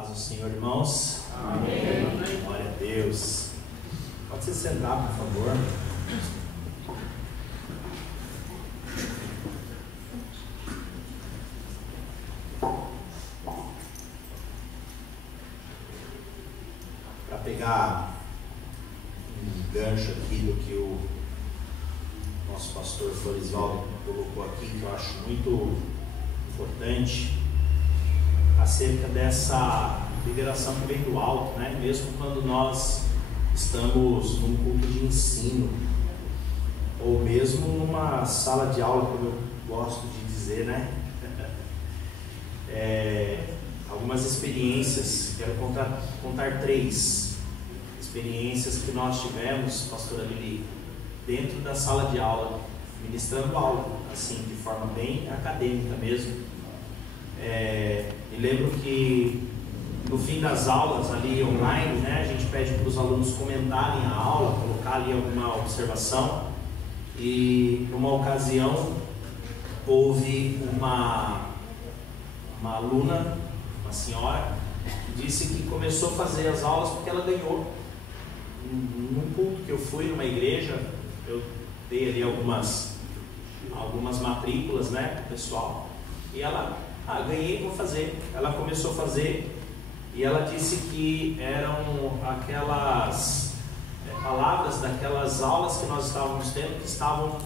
Paz do Senhor, irmãos. Amém. Glória a Deus. Pode se sentar, por favor. Para pegar um gancho aqui do que o nosso pastor Florisvaldo colocou aqui, que eu acho muito importante, acerca dessa liberação que vem do alto, né? Mesmo quando nós estamos num culto de ensino, ou mesmo numa sala de aula, como eu gosto de dizer, né? Algumas experiências, quero contar 3 experiências que nós tivemos, pastora Lili, dentro da sala de aula, ministrando aula, assim, de forma bem acadêmica mesmo. Me lembro que no fim das aulas ali online, né, a gente pede para os alunos comentarem a aula, colocar ali alguma observação, e numa ocasião houve uma aluna, uma senhora, que disse que começou a fazer as aulas porque ela ganhou. Num culto que eu fui numa igreja, eu dei ali algumas matrículas, né, para o pessoal, e ela, ganhei, vou fazer. Ela começou a fazer, e ela disse que eram aquelas palavras daquelas aulas que nós estávamos tendo, que estavam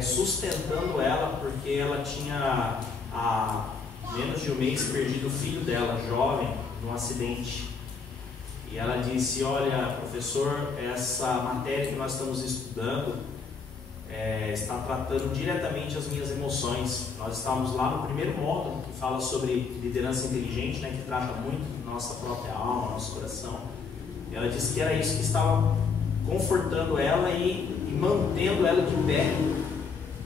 sustentando ela, porque ela tinha há menos de um mês perdido o filho dela, jovem, num acidente. E ela disse: olha, professor, essa matéria que nós estamos estudando está tratando diretamente as minhas emoções. Nós estávamos lá no primeiro módulo, que fala sobre liderança inteligente, né, que trata muito da nossa própria alma, nosso coração. E ela disse que era isso que estava confortando ela e mantendo ela de pé.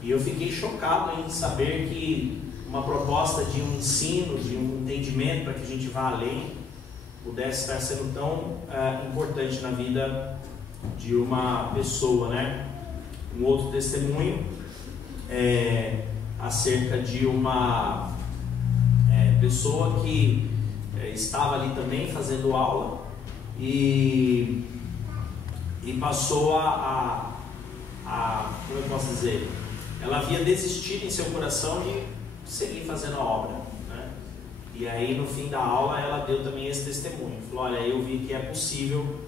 E eu fiquei chocado em saber que uma proposta de um ensino, de um entendimento para que a gente vá além, pudesse estar sendo tão importante na vida de uma pessoa, né? Um outro testemunho acerca de uma pessoa que estava ali também fazendo aula e passou como eu posso dizer, ela havia desistido em seu coração de seguir fazendo a obra, né? E aí no fim da aula ela deu também esse testemunho, falou: olha, eu vi que é possível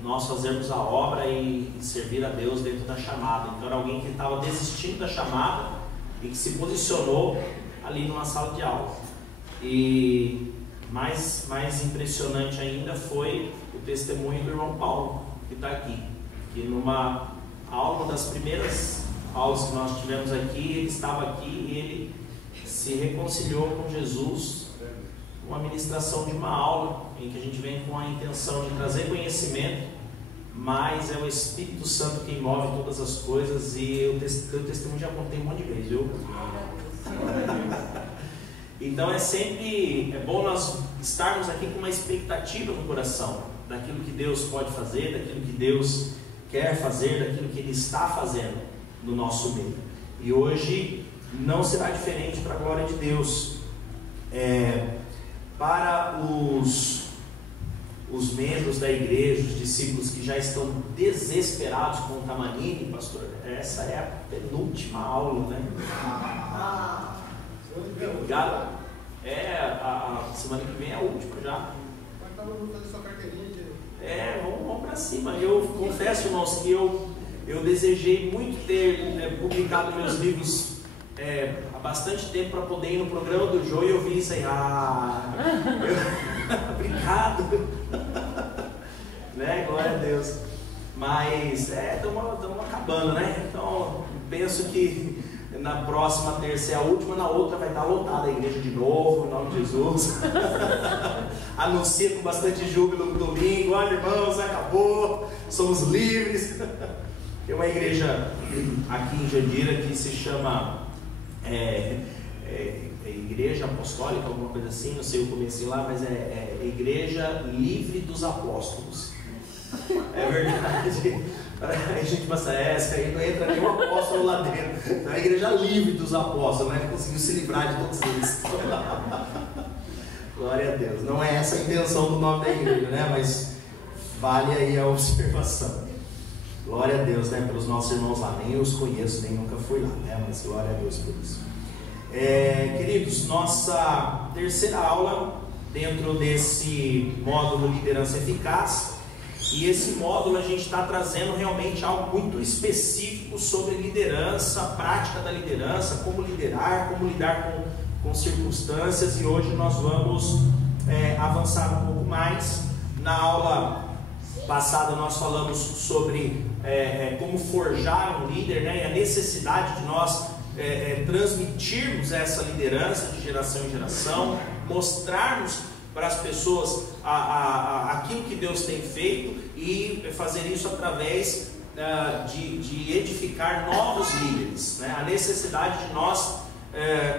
nós fazermos a obra e servir a Deus dentro da chamada. Então era alguém que estava desistindo da chamada e que se posicionou ali numa sala de aula. E mais impressionante ainda foi o testemunho do irmão Paulo, que está aqui, que numa aula, uma das primeiras aulas que nós tivemos aqui, ele estava aqui e ele se reconciliou com Jesus, uma ministração de uma aula em que a gente vem com a intenção de trazer conhecimento, mas é o Espírito Santo quem move todas as coisas. E o teu testemunho já contei um monte de vezes, viu? Então é bom nós estarmos aqui com uma expectativa no coração daquilo que Deus pode fazer, daquilo que Deus quer fazer, daquilo que Ele está fazendo no nosso meio. E hoje não será diferente, para a glória de Deus. Para os membros da igreja, os discípulos que já estão desesperados com o Tamanini, pastor, essa é a penúltima aula, né? Obrigado. A semana que vem é a última já. Vamos fazer sua carteirinha. Vamos para cima. Eu confesso, irmãos, que eu desejei muito ter publicado meus livros há bastante tempo para poder ir no programa do Joe, e eu vi isso aí. Obrigado. Né? Glória a Deus. Mas estamos acabando, né? Então penso que na próxima terça é a última, na outra vai estar lotada a igreja de novo, em nome de Jesus. Anuncia com bastante júbilo no domingo: olha, irmãos, acabou, somos livres. Tem uma igreja aqui em Jandira que se chama Igreja Apostólica, alguma coisa assim, não sei o comecinho lá, mas é Igreja Livre dos Apóstolos. É verdade. A gente passa essa aí, não entra nenhum apóstolo lá dentro. Então é a Igreja Livre dos Apóstolos, né? Conseguiu se livrar de todos eles. Glória a Deus. Não é essa a intenção do nome da igreja, né? Mas vale aí a observação. Glória a Deus, né? Pelos nossos irmãos lá. Nem os conheço, nem nunca fui lá, né? Mas glória a Deus por isso. Queridos, nossa terceira aula dentro desse módulo Liderança Eficaz. E esse módulo a gente está trazendo realmente algo muito específico sobre liderança, prática da liderança, como liderar, como lidar com circunstâncias. E hoje nós vamos avançar um pouco mais. Na aula passada nós falamos sobre como forjar um líder, né, e a necessidade de nós transmitirmos essa liderança de geração em geração, mostrarmos para as pessoas aquilo que Deus tem feito e fazer isso através de edificar novos líderes, né? A necessidade de nós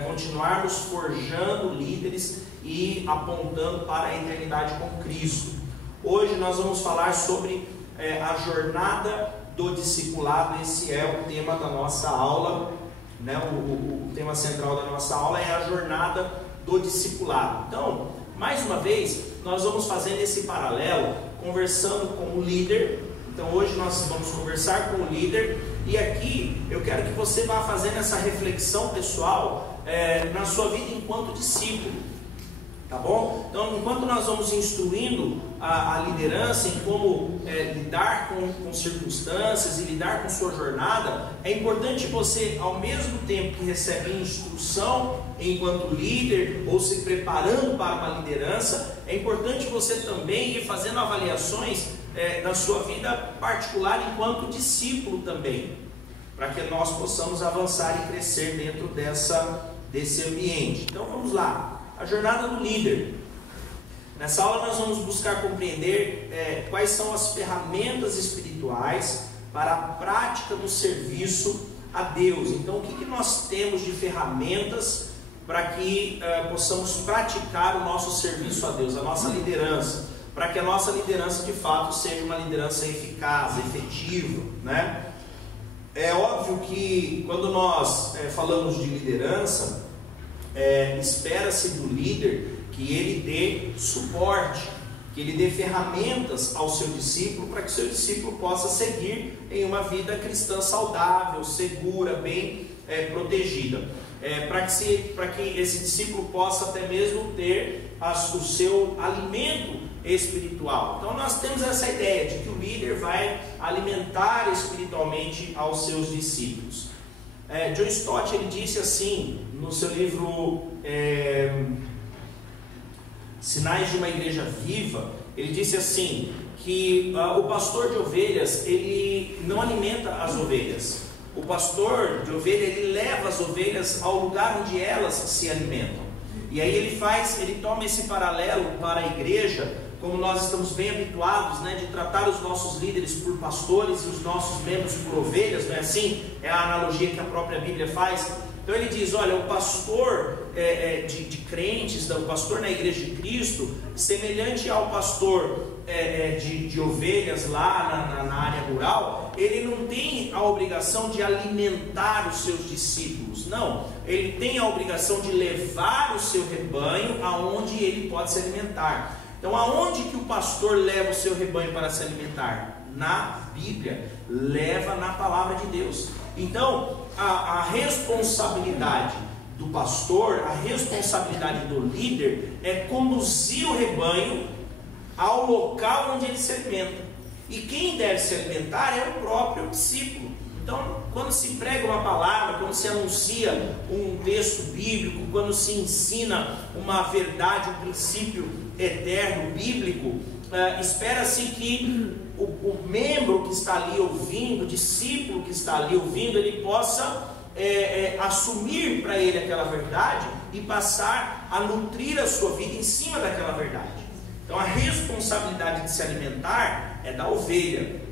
continuarmos forjando líderes e apontando para a eternidade com Cristo. Hoje nós vamos falar sobre a jornada do discipulado. Esse é o tema da nossa aula, né? O tema central da nossa aula é a jornada do discipulado. Então, mais uma vez, nós vamos fazendo esse paralelo, conversando com o líder. Então hoje nós vamos conversar com o líder, e aqui eu quero que você vá fazendo essa reflexão pessoal na sua vida enquanto discípulo, tá bom? Então, enquanto nós vamos instruindo a liderança em como lidar com circunstâncias e lidar com sua jornada, é importante você, ao mesmo tempo que recebe instrução enquanto líder ou se preparando para uma liderança, é importante você também ir fazendo avaliações da sua vida particular enquanto discípulo também, para que nós possamos avançar e crescer dentro desse ambiente. Então vamos lá. A jornada do líder. Nessa aula nós vamos buscar compreender quais são as ferramentas espirituais para a prática do serviço a Deus. Então, o que nós temos de ferramentas para que possamos praticar o nosso serviço a Deus, a nossa liderança, para que a nossa liderança de fato seja uma liderança eficaz, efetiva, né? É óbvio que quando nós falamos de liderança, espera-se do líder que ele dê suporte, que ele dê ferramentas ao seu discípulo para que o seu discípulo possa seguir em uma vida cristã saudável, segura, bem protegida, para que esse discípulo possa até mesmo ter o seu alimento espiritual. Então nós temos essa ideia de que o líder vai alimentar espiritualmente aos seus discípulos. John Stott, ele disse assim no seu livro Sinais de uma Igreja Viva, ele disse assim, que o pastor de ovelhas, ele não alimenta as ovelhas. O pastor de ovelha, ele leva as ovelhas ao lugar onde elas se alimentam. E aí ele toma esse paralelo para a igreja, como nós estamos bem habituados, né, de tratar os nossos líderes por pastores e os nossos membros por ovelhas, não é assim? É a analogia que a própria Bíblia faz. Então ele diz, olha, o pastor de crentes, o pastor na igreja de Cristo, semelhante ao pastor de ovelhas lá na área rural, ele não tem a obrigação de alimentar os seus discípulos, não, ele tem a obrigação de levar o seu rebanho aonde ele pode se alimentar. Então aonde que o pastor leva o seu rebanho para se alimentar? Na Bíblia, leva na palavra de Deus. Então a responsabilidade do pastor, a responsabilidade do líder é conduzir o rebanho ao local onde ele se alimenta. E quem deve se alimentar é o próprio discípulo. Então, quando se prega uma palavra, quando se anuncia um texto bíblico, quando se ensina uma verdade, um princípio eterno, bíblico, espera-se que o membro que está ali ouvindo, o discípulo que está ali ouvindo, ele possa assumir para ele aquela verdade e passar a nutrir a sua vida em cima daquela verdade. Então a responsabilidade de se alimentar é da ovelha.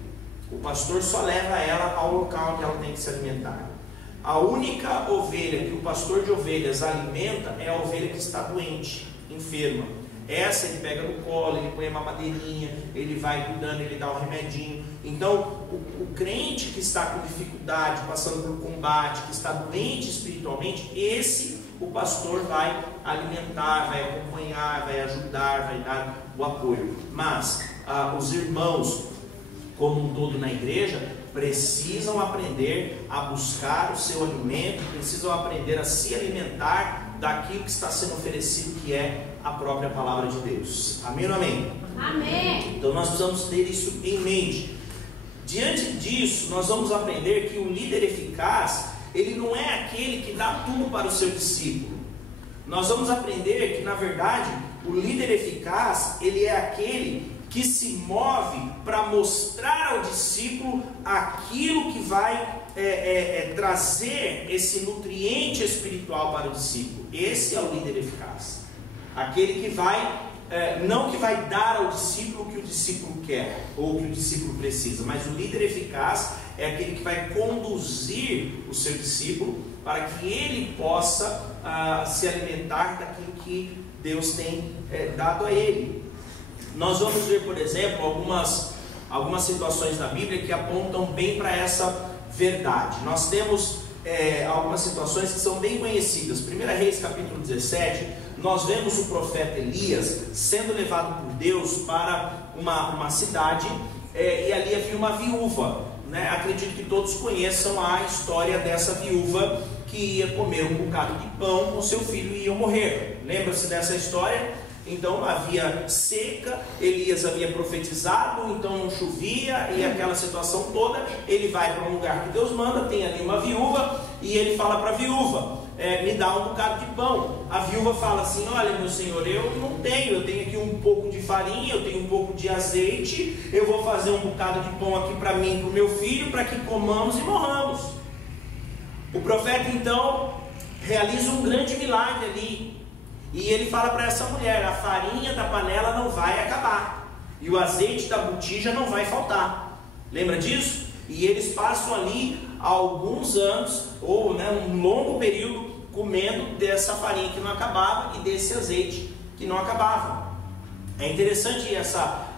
O pastor só leva ela ao local onde ela tem que se alimentar. A única ovelha que o pastor de ovelhas alimenta é a ovelha que está doente, enferma. Essa ele pega no colo, ele põe a mamadeirinha, ele vai cuidando, ele dá o remedinho. Então o crente que está com dificuldade, passando por combate, que está doente espiritualmente, esse o pastor vai alimentar, vai acompanhar, vai ajudar, vai dar o apoio. Mas os irmãos, como um todo na igreja, precisam aprender a buscar o seu alimento, precisam aprender a se alimentar daquilo que está sendo oferecido, que é a própria palavra de Deus. Amém ou amém? Amém. Então nós precisamos ter isso em mente. Diante disso, nós vamos aprender que o líder eficaz, ele não é aquele que dá tudo para o seu discípulo. Nós vamos aprender que, na verdade, o líder eficaz, ele é aquele que se move para mostrar ao discípulo aquilo que vai trazer esse nutriente espiritual para o discípulo. Esse é o líder eficaz. Aquele que vai, não que vai dar ao discípulo o que o discípulo quer, ou o que o discípulo precisa, mas o líder eficaz é aquele que vai conduzir o seu discípulo para que ele possa se alimentar daquilo que Deus tem dado a ele. Nós vamos ver, por exemplo, algumas situações na Bíblia que apontam bem para essa verdade. Nós temos algumas situações que são bem conhecidas. 1 Reis capítulo 17, nós vemos o profeta Elias sendo levado por Deus para uma cidade, e ali havia uma viúva, né? Acredito que todos conheçam a história dessa viúva que ia comer um bocado de pão com seu filho e ia morrer. Lembra-se dessa história? Então havia seca, Elias havia profetizado, então não chovia, e aquela situação toda. Ele vai para um lugar que Deus manda, tem ali uma viúva, e ele fala para a viúva, me dá um bocado de pão. A viúva fala assim: olha, meu senhor, eu não tenho, eu tenho aqui um pouco de farinha, eu tenho um pouco de azeite, eu vou fazer um bocado de pão aqui para mim e para o meu filho, para que comamos e morramos. O profeta então realiza um grande milagre ali, e ele fala para essa mulher: a farinha da panela não vai acabar, e o azeite da botija não vai faltar. Lembra disso? E eles passam ali alguns anos, ou um longo período, comendo dessa farinha que não acabava e desse azeite que não acabava. É interessante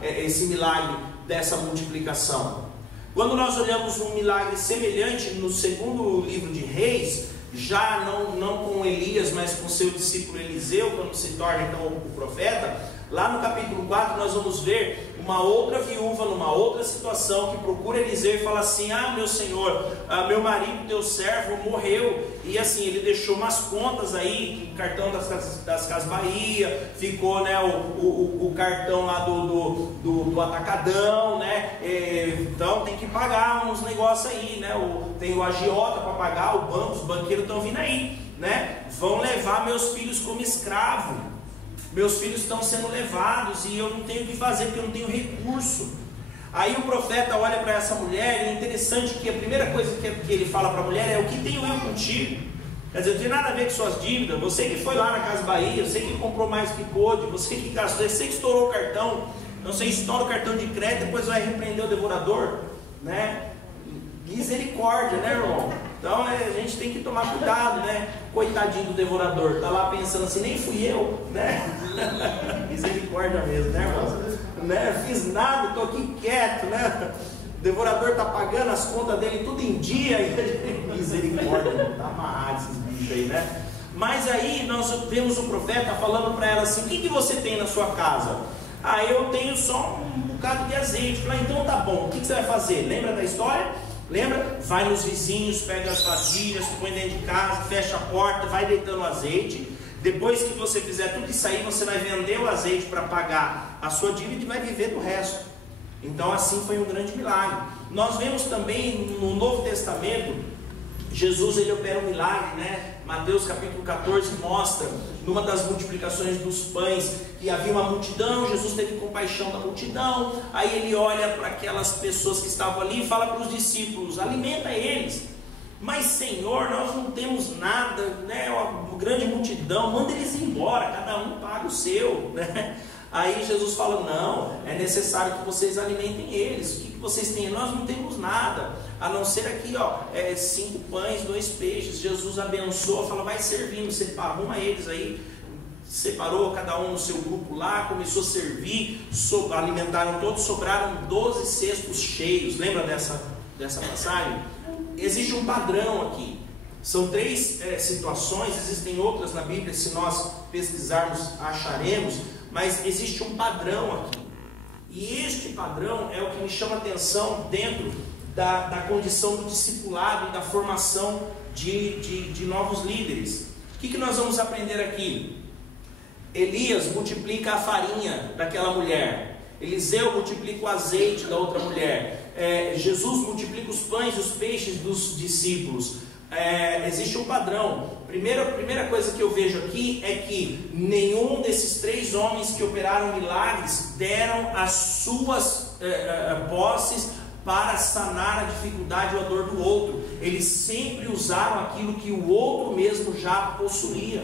esse milagre dessa multiplicação. Quando nós olhamos um milagre semelhante no segundo livro de Reis, já não com Elias, mas com seu discípulo Eliseu, quando se torna então o profeta, lá no capítulo 4 nós vamos ver uma outra viúva numa outra situação que procura Eliseu e fala assim: meu senhor, meu marido, teu servo, morreu, e assim, ele deixou umas contas aí, o cartão das Casas Bahia, ficou o cartão lá do atacadão, então tem que pagar uns negócios aí, tem o agiota para pagar, o banco, os banqueiros estão vindo aí, vão levar meus filhos como escravo. Meus filhos estão sendo levados e eu não tenho o que fazer porque eu não tenho recurso. Aí o profeta olha para essa mulher, e é interessante que a primeira coisa que ele fala para a mulher é: o que tenho eu contigo? Quer dizer, não tem nada a ver com suas dívidas. Você que foi lá na Casa Bahia, você que comprou mais do que pôde, você que gastou, você que estourou o cartão. Então você estoura o cartão de crédito, depois vai repreender o devorador, Misericórdia, irmão? Então a gente tem que tomar cuidado, Coitadinho do devorador, tá lá pensando assim: nem fui eu, Misericórdia mesmo, irmão? Fiz nada, tô aqui quieto, O devorador tá pagando as contas dele tudo em dia. Misericórdia, tá amarrado esses bichos aí, Mas aí nós vemos o profeta falando para ela assim: o que você tem na sua casa? Eu tenho só um bocado de azeite. Fala: então tá bom, o que você vai fazer? Lembra da história? Lembra? Vai nos vizinhos, pega as vasilhas, põe dentro de casa, fecha a porta, vai deitando azeite. Depois que você fizer tudo isso aí, você vai vender o azeite para pagar a sua dívida e vai viver do resto. Então assim foi um grande milagre. Nós vemos também no Novo Testamento, Jesus ele opera um milagre, Mateus capítulo 14 mostra, numa das multiplicações dos pães, que havia uma multidão, Jesus teve compaixão da multidão, aí ele olha para aquelas pessoas que estavam ali e fala para os discípulos: alimenta eles. Mas Senhor, nós não temos nada, uma grande multidão, manda eles embora, cada um paga o seu, Aí Jesus fala: não, é necessário que vocês alimentem eles. O que vocês têm? Nós não temos nada, a não ser aqui 5 pães, 2 peixes. Jesus abençoa, fala: vai servindo, você arruma eles aí. Separou cada um no seu grupo lá, começou a servir, alimentaram todos, sobraram 12 cestos cheios. Lembra dessa passagem? Existe um padrão aqui. São 3 situações, existem outras na Bíblia, se nós pesquisarmos acharemos, mas existe um padrão aqui. E este padrão é o que me chama a atenção dentro da condição do discipulado e da formação de novos líderes. O que nós vamos aprender aqui? Elias multiplica a farinha daquela mulher. Eliseu multiplica o azeite da outra mulher. Jesus multiplica os pães e os peixes dos discípulos. Existe um padrão. Primeira coisa que eu vejo aqui é que nenhum desses 3 homens que operaram milagres deram as suas posses para sanar a dificuldade ou a dor do outro. Eles sempre usaram aquilo que o outro mesmo já possuía.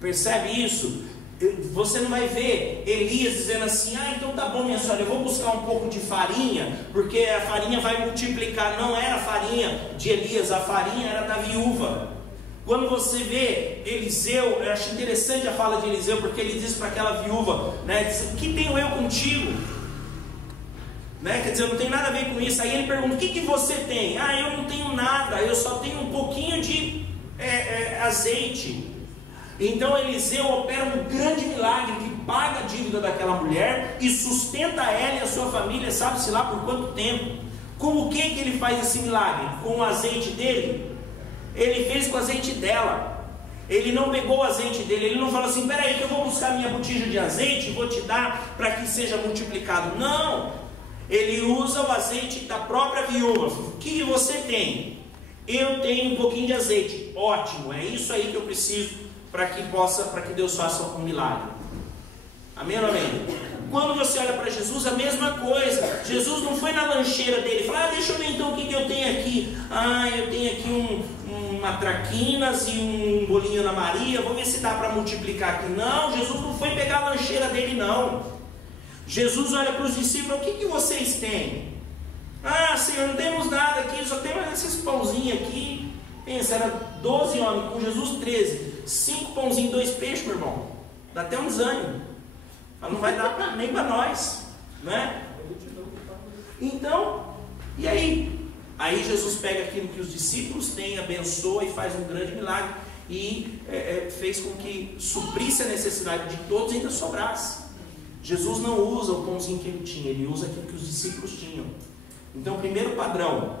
Percebe isso? Você não vai ver Elias dizendo assim: então tá bom, minha senhora, eu vou buscar um pouco de farinha, porque a farinha vai multiplicar. Não era a farinha de Elias, a farinha era da viúva. Quando você vê Eliseu, eu acho interessante a fala de Eliseu, porque ele diz para aquela viúva, né, diz: o que tenho eu contigo? Né? Quer dizer, eu não tenho nada a ver com isso. Aí ele pergunta: o que você tem? Eu não tenho nada, eu só tenho um pouquinho de azeite. Então Eliseu opera um grande milagre que paga a dívida daquela mulher e sustenta ela e a sua família, sabe-se lá por quanto tempo. Com o que ele faz esse milagre? Com o azeite dele? Ele fez com o azeite dela. Ele não pegou o azeite dele, ele não falou assim: peraí que eu vou buscar minha botija de azeite e vou te dar para que seja multiplicado. Não, ele usa o azeite da própria viúva. O que você tem? Eu tenho um pouquinho de azeite. Ótimo, é isso aí que eu preciso para que Deus faça um milagre. Amém ou amém? Quando você olha para Jesus, a mesma coisa. Jesus não foi na lancheira dele e falou: deixa eu ver então o que eu tenho aqui. Eu tenho aqui uma traquinas e um bolinho Ana Maria, vou ver se dá para multiplicar aqui. Não, Jesus não foi pegar a lancheira dele, não. Jesus olha para os discípulos: o que vocês têm? Senhor, não temos nada aqui, só temos esses pãozinhos aqui. Pensa, era 12 homens, com Jesus 13. 5 pãozinhos e 2 peixes, meu irmão. Dá até um desânimo. Não vai dar nem para nós, né? Então, e aí? Aí Jesus pega aquilo que os discípulos têm, abençoa e faz um grande milagre. E fez com que suprisse a necessidade de todos e ainda sobrasse. Jesus não usa o pãozinho que ele tinha, ele usa aquilo que os discípulos tinham. Então, primeiro padrão: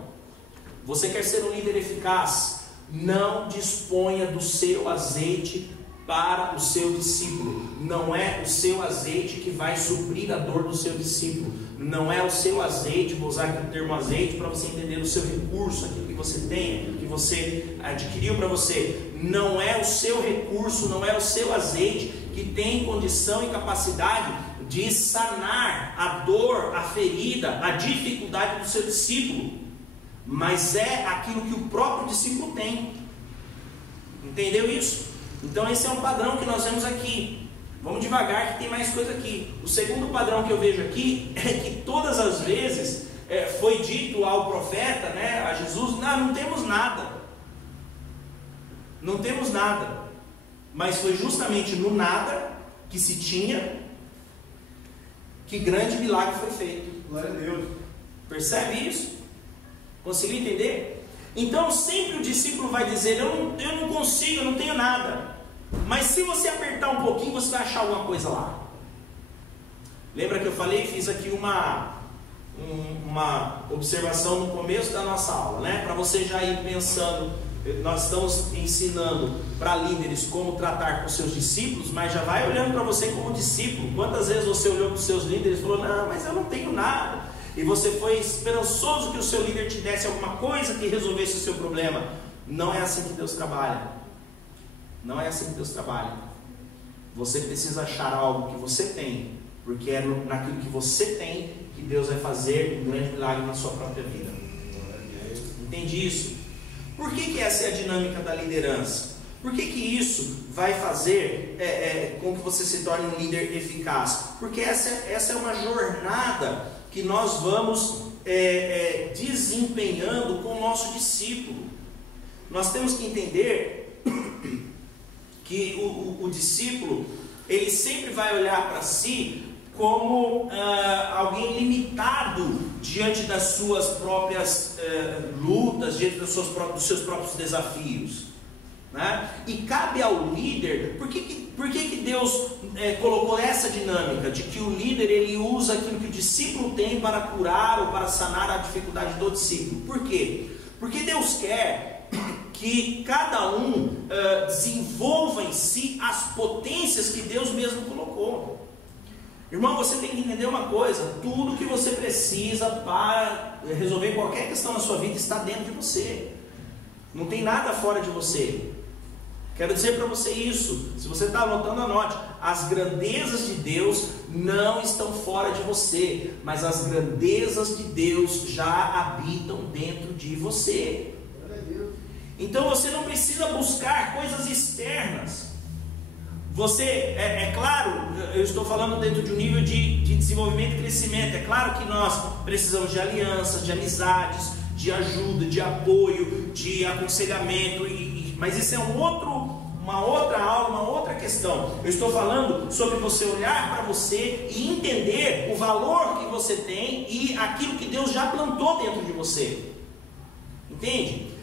você quer ser um líder eficaz? Não disponha do seu azeite para o seu discípulo. Não é o seu azeite que vai suprir a dor do seu discípulo. Não é o seu azeite, vou usar aqui o termo azeite para você entender o seu recurso, aquilo que você tem, aquilo que você adquiriu para você. Não é o seu recurso, não é o seu azeite que tem condição e capacidade de sanar a dor, a ferida, a dificuldade do seu discípulo. Mas é aquilo que o próprio discípulo tem. Entendeu isso? Então esse é um padrão que nós vemos aqui. Vamos devagar que tem mais coisa aqui. O segundo padrão que eu vejo aqui é que todas as vezes foi dito ao profeta, né, a Jesus: não temos nada. Não temos nada. Mas foi justamente no nada que se tinha que grande milagre foi feito. Glória a Deus. Percebe isso? Conseguiu entender? Então sempre o discípulo vai dizer: eu não consigo, eu não tenho nada. Mas se você apertar um pouquinho, você vai achar alguma coisa lá. Lembra que eu falei, fiz aqui uma observação no começo da nossa aula, né? Para você já ir pensando, nós estamos ensinando para líderes como tratar com seus discípulos, mas já vai olhando para você como discípulo. Quantas vezes você olhou para os seus líderes e falou: não, mas eu não tenho nada. E você foi esperançoso que o seu líder te desse alguma coisa que resolvesse o seu problema. Não é assim que Deus trabalha. Não é assim que Deus trabalha. Você precisa achar algo que você tem, porque é naquilo que você tem que Deus vai fazer um grande milagre na sua própria vida. Entende isso? Por que essa é a dinâmica da liderança? Por que isso vai fazer com que você se torne um líder eficaz? Porque essa é uma jornada que nós vamos desempenhando com o nosso discípulo. Nós temos que entender que o discípulo, ele sempre vai olhar para si como alguém limitado diante das suas próprias lutas, diante dos seus próprios desafios. né? E cabe ao líder. Por que Deus colocou essa dinâmica de que o líder ele usa aquilo que o discípulo tem para curar ou para sanar a dificuldade do discípulo? Por quê? Porque Deus quer que cada um desenvolva em si as potências que Deus mesmo colocou. Irmão, você tem que entender uma coisa: tudo que você precisa para resolver qualquer questão na sua vida está dentro de você. Não tem nada fora de você. Quero dizer para você isso. Se você está anotando, anote. As grandezas de Deus não estão fora de você, mas as grandezas de Deus já habitam dentro de você. Então você não precisa buscar coisas externas. Você, é claro, eu estou falando dentro de um nível de desenvolvimento e crescimento. É claro que nós precisamos de alianças, de amizades, de ajuda, de apoio, de aconselhamento, mas isso é uma outra aula, uma outra questão. Eu estou falando sobre você olhar para você e entender o valor que você tem e aquilo que Deus já plantou dentro de você. Entende?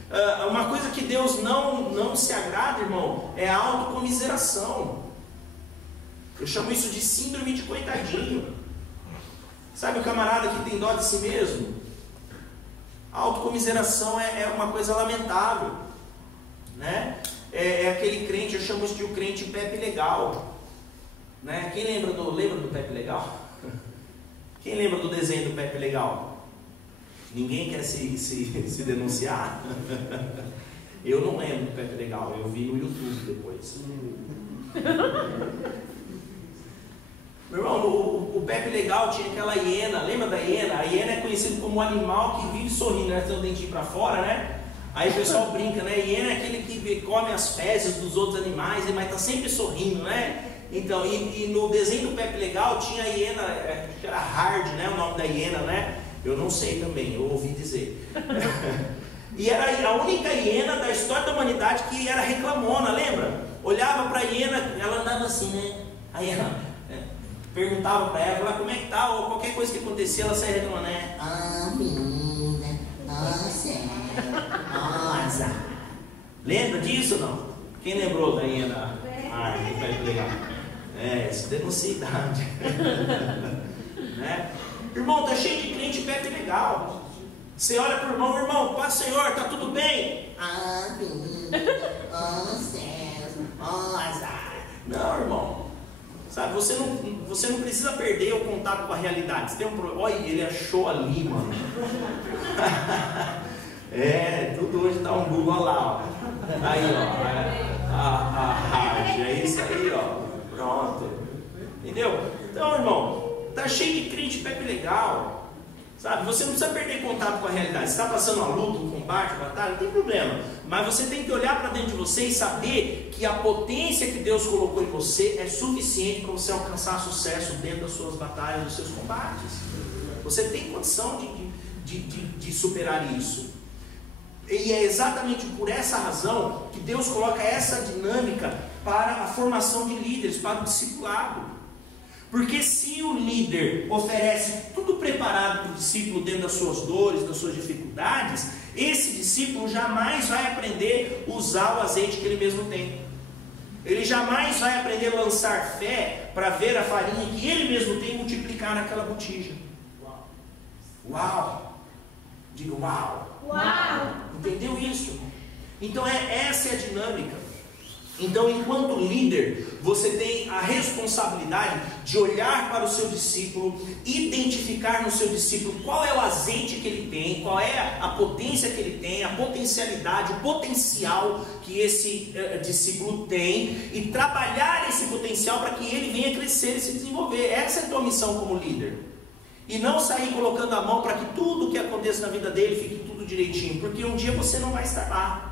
Uma coisa que Deus não se agrada, irmão, é a autocomiseração. Eu chamo isso de síndrome de coitadinho. Sabe o camarada que tem dó de si mesmo? A autocomiseração é uma coisa lamentável, né? É aquele crente, eu chamo isso de o crente Pepe Legal, né? Quem lembra do Pepe Legal? Quem lembra do desenho do Pepe Legal? Ninguém quer se denunciar? Eu não lembro do Pepe Legal, eu vi no YouTube depois. Meu irmão, o Pepe Legal tinha aquela hiena, lembra da hiena? A hiena é conhecida como um animal que vive sorrindo, né? Tem o dentinho para fora, né? Aí o pessoal brinca, né? Hiena é aquele que come as fezes dos outros animais, mas está sempre sorrindo, né? Então, e no desenho do Pepe Legal tinha a hiena, que era Hard, né? O nome da hiena, né? Eu não sei também, eu ouvi dizer. E era a única hiena da história da humanidade que era reclamona, lembra? Olhava para a hiena, ela andava assim, né? A hiena perguntava para ela como é que tá, ou qualquer coisa que acontecia, ela saía reclamando, né? Menina, nossa. Lembra disso ou não? Quem lembrou da hiena? Legal. Isso denuncia idade. Né? Irmão, tá cheio de crente Pepe Legal. Você olha pro irmão, Pai Senhor, tá tudo bem? Não, irmão. Sabe, você não precisa perder o contato com a realidade. Você tem um problema. Olha, ele achou ali, mano. Tudo hoje dá um Google lá, ó. Aí, ó. A hard. É isso aí, ó. Pronto. Entendeu? Então, irmão, tá cheio de crente Pepe Legal. Sabe, você não precisa perder contato com a realidade. Você está passando uma luta, um combate, uma batalha, não tem problema. Mas você tem que olhar para dentro de você e saber que a potência que Deus colocou em você é suficiente para você alcançar sucesso dentro das suas batalhas, dos seus combates. Você tem condição de superar isso. E é exatamente por essa razão que Deus coloca essa dinâmica para a formação de líderes, para o discipulado. Porque se o líder oferece tudo preparado para o discípulo dentro das suas dores, das suas dificuldades, esse discípulo jamais vai aprender a usar o azeite que ele mesmo tem. Ele jamais vai aprender a lançar fé para ver a farinha que ele mesmo tem multiplicar naquela botija. Uau! Diga uau! Uau! Entendeu isso? Então essa é a dinâmica. Então, enquanto líder, você tem a responsabilidade de olhar para o seu discípulo, identificar no seu discípulo qual é o azeite que ele tem, qual é a potência que ele tem, a potencialidade, o potencial que esse discípulo tem, e trabalhar esse potencial para que ele venha crescer e se desenvolver. Essa é a tua missão como líder. E não sair colocando a mão para que tudo que aconteça na vida dele fique tudo direitinho, porque um dia você não vai estar lá.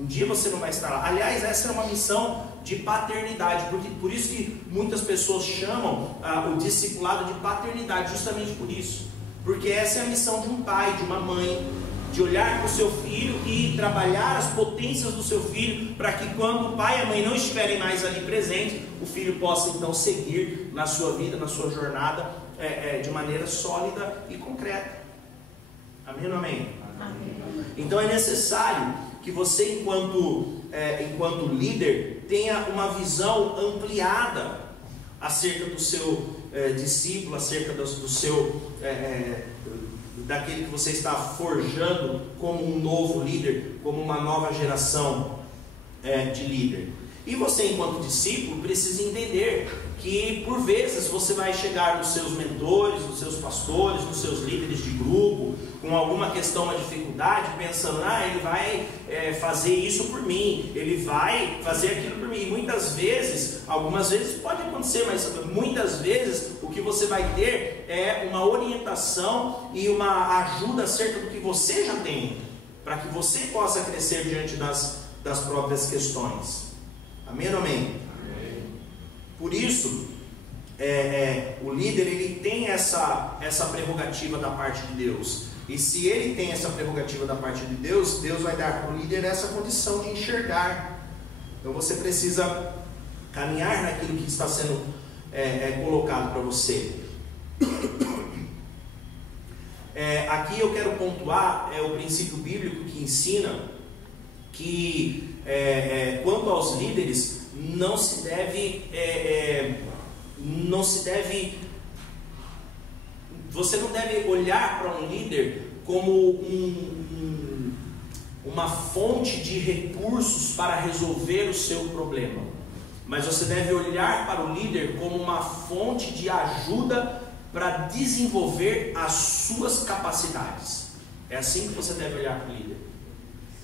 Um dia você não vai estar lá. Aliás, essa é uma missão de paternidade, porque por isso que muitas pessoas chamam o discipulado de paternidade, justamente por isso. Porque essa é a missão de um pai, de uma mãe, de olhar para o seu filho e trabalhar as potências do seu filho, para que quando o pai e a mãe não estiverem mais ali presentes, o filho possa então seguir na sua vida, na sua jornada, de maneira sólida e concreta. Amém ou não amém? Amém. Então é necessário que você, enquanto enquanto líder, tenha uma visão ampliada acerca do seu discípulo, acerca do seu daquele que você está forjando como um novo líder, como uma nova geração de líder. E você, enquanto discípulo, precisa entender que por vezes você vai chegar nos seus mentores, nos seus pastores, nos seus líderes de grupo, com alguma questão, uma dificuldade, pensando, ele vai fazer isso por mim, ele vai fazer aquilo por mim. E muitas vezes, algumas vezes pode acontecer, mas muitas vezes o que você vai ter é uma orientação e uma ajuda acerca do que você já tem, para que você possa crescer diante das próprias questões. Amém ou amém? Amém. Por isso, o líder, ele tem essa prerrogativa da parte de Deus. E se ele tem essa prerrogativa da parte de Deus, Deus vai dar para o líder essa condição de enxergar. Então você precisa caminhar naquilo que está sendo colocado para você. Aqui eu quero pontuar o princípio bíblico que ensina que quanto aos líderes, você não deve olhar para um líder como uma fonte de recursos para resolver o seu problema, mas você deve olhar para o líder como uma fonte de ajuda para desenvolver as suas capacidades. É assim que você deve olhar para o líder.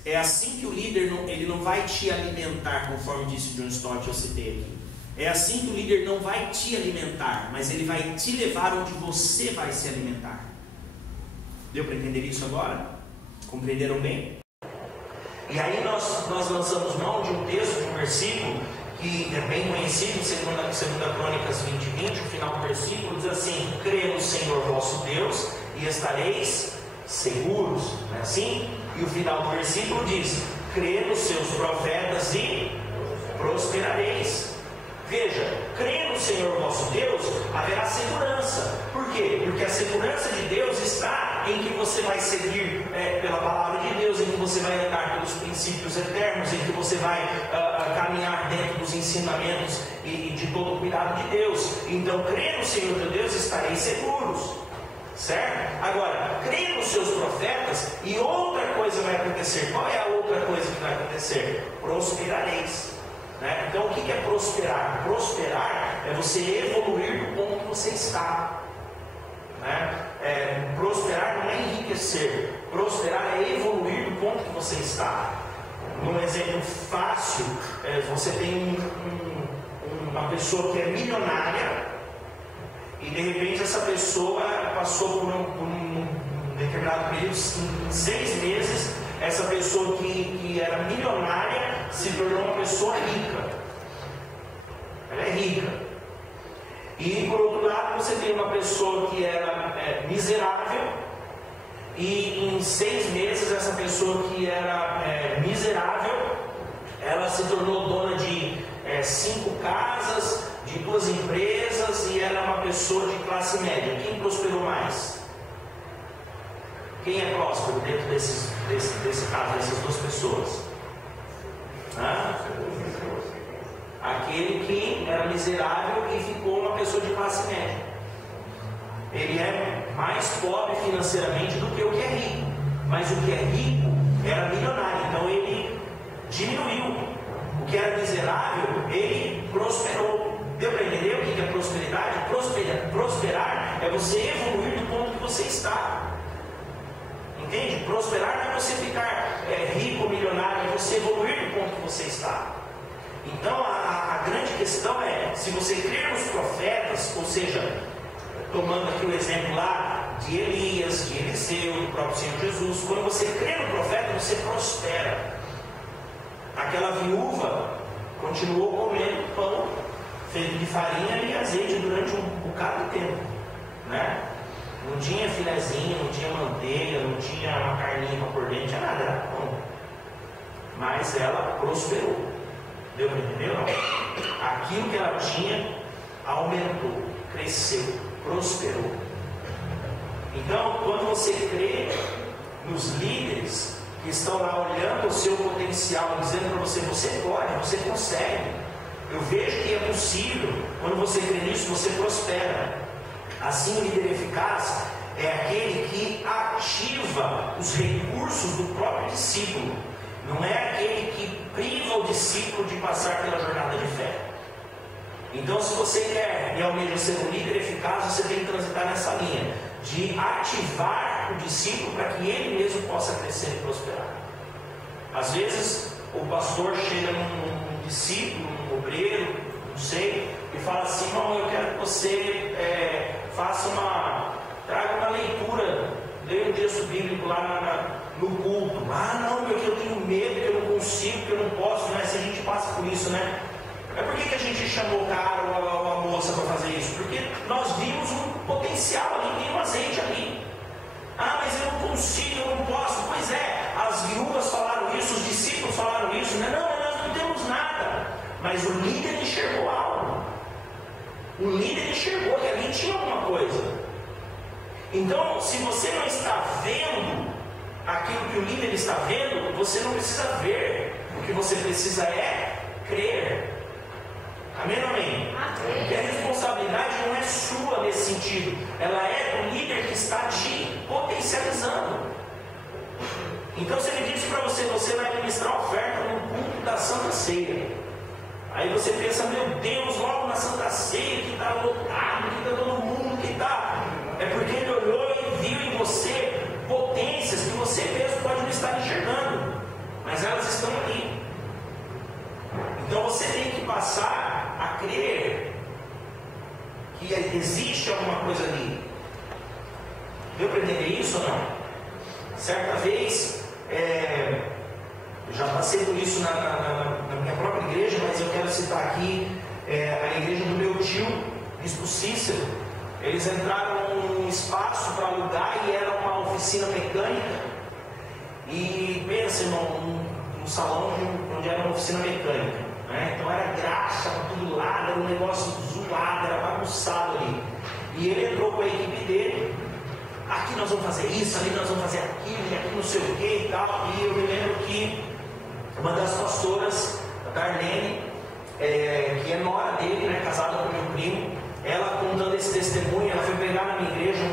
É assim que o líder ele não vai te alimentar, conforme disse John Stott, eu citei aqui. É assim que o líder não vai te alimentar, mas ele vai te levar onde você vai se alimentar. Deu para entender isso agora? Compreenderam bem? E aí nós lançamos mão de um texto, de um versículo que é bem conhecido, segunda Crônicas 20:20, o final do versículo diz assim: crê no Senhor vosso Deus e estareis seguros. Não é assim? E o final do versículo diz: crê nos seus profetas e prosperareis. Veja, crê no Senhor vosso Deus, haverá segurança. Por quê? Porque a segurança de Deus está em que você vai seguir pela palavra de Deus, em que você vai andar pelos princípios eternos, em que você vai caminhar dentro dos ensinamentos e de todo o cuidado de Deus. Então, crê no Senhor teu Deus, estareis seguros. Certo? Agora, crê nos seus profetas e outra coisa vai acontecer. Qual é a outra coisa que vai acontecer? Prosperareis. Né? Então, o que é prosperar? Prosperar é você evoluir do ponto que você está. Né? Prosperar não é enriquecer. Prosperar é evoluir do ponto que você está. Um exemplo fácil, você tem uma pessoa que é milionária e de repente essa pessoa passou por um determinado período, em 6 meses, essa pessoa que era milionária se tornou uma pessoa rica. Ela é rica. E por outro lado você tem uma pessoa que era miserável, e em 6 meses essa pessoa que era miserável, ela se tornou dona de 5 casas, de 2 empresas, e ela é uma pessoa de classe média. Quem prosperou mais? Quem é próspero dentro desse caso, dessas 2 pessoas? Aquele que era miserável e ficou uma pessoa de classe média. Ele é mais pobre financeiramente do que o que é rico, mas o que é rico era milionário, então ele diminuiu. O que era miserável, ele prosperou. Deu para entender o que é prosperidade? Prosperar é você evoluir do ponto que você está. Entende? Prosperar não é você ficar rico, milionário, é você evoluir do ponto que você está. Então a grande questão é, se você crer nos profetas, ou seja, tomando aqui o exemplo lá de Elias, de Eliseu, do próprio Senhor Jesus, quando você crê no profeta, você prospera. Aquela viúva continuou comendo pão feito de farinha e azeite durante um bocado de tempo, né? Não tinha filezinho, não tinha manteiga, não tinha uma carninha para por dentro, não tinha nada, era pão. Mas ela prosperou. Deu para entender? Não? Aquilo que ela tinha aumentou, cresceu, prosperou. Então, quando você crê nos líderes, que estão lá olhando o seu potencial, dizendo para você: você pode, você consegue. Eu vejo que é possível. Quando você crê nisso, você prospera. Assim, o líder eficaz é aquele que ativa os recursos do próprio discípulo. Não é aquele que priva o discípulo de passar pela jornada de fé. Então, se você quer e almeja ser um líder eficaz, você tem que transitar nessa linha de ativar o discípulo para que ele mesmo possa crescer e prosperar. Às vezes, o pastor chega num discípulo, num obreiro, não sei, e fala assim: irmão, eu quero que você traga uma leitura, leia um texto bíblico lá no culto. Ah, não, porque eu tenho medo, que eu não consigo, que eu não posso, né? Se a gente passa por isso, né? Mas por que a gente chamou o cara ou a moça para fazer isso? Porque nós vimos um potencial ali, tem um azeite ali. Ah, mas eu não consigo, eu não posso. Pois é, as viúvas falaram isso, os discípulos falaram isso, né? Não, nós não temos nada. Mas o líder enxergou algo. O líder enxergou que ali tinha alguma coisa. Então, se você não está vendo aquilo que o líder está vendo, você não precisa ver. O que você precisa é crer. Amém ou amém? Porque a responsabilidade não é sua nesse sentido. Ela é do líder que está te potencializando. Então, se ele disse para você: você vai ministrar oferta no culto da Santa Ceia. Aí você pensa: meu Deus, logo na Santa Ceia, que está lotado, que está todo mundo, que está... É porque ele olhou e viu em você potências que você mesmo pode não estar enxergando, mas elas estão ali. Então você tem que passar a crer que existe alguma coisa ali. Deu para entender isso ou não? Certa vez, eu já passei por isso na minha própria igreja, mas eu quero citar aqui a igreja do meu tio, Bispo Cícero. Eles entraram num espaço para alugar e era uma oficina mecânica. E pensa, irmão, num salão onde era uma oficina mecânica, né? Então era graxa para todo lado, era um negócio zoado, era bagunçado ali. E ele entrou com a equipe dele: aqui nós vamos fazer isso, ali nós vamos fazer aquilo, e aqui não sei o que e tal. E eu me lembro que uma das pastoras, a Darlene, que é nora dele, né, casada com meu primo, ela contando esse testemunho, ela foi pregar na minha igreja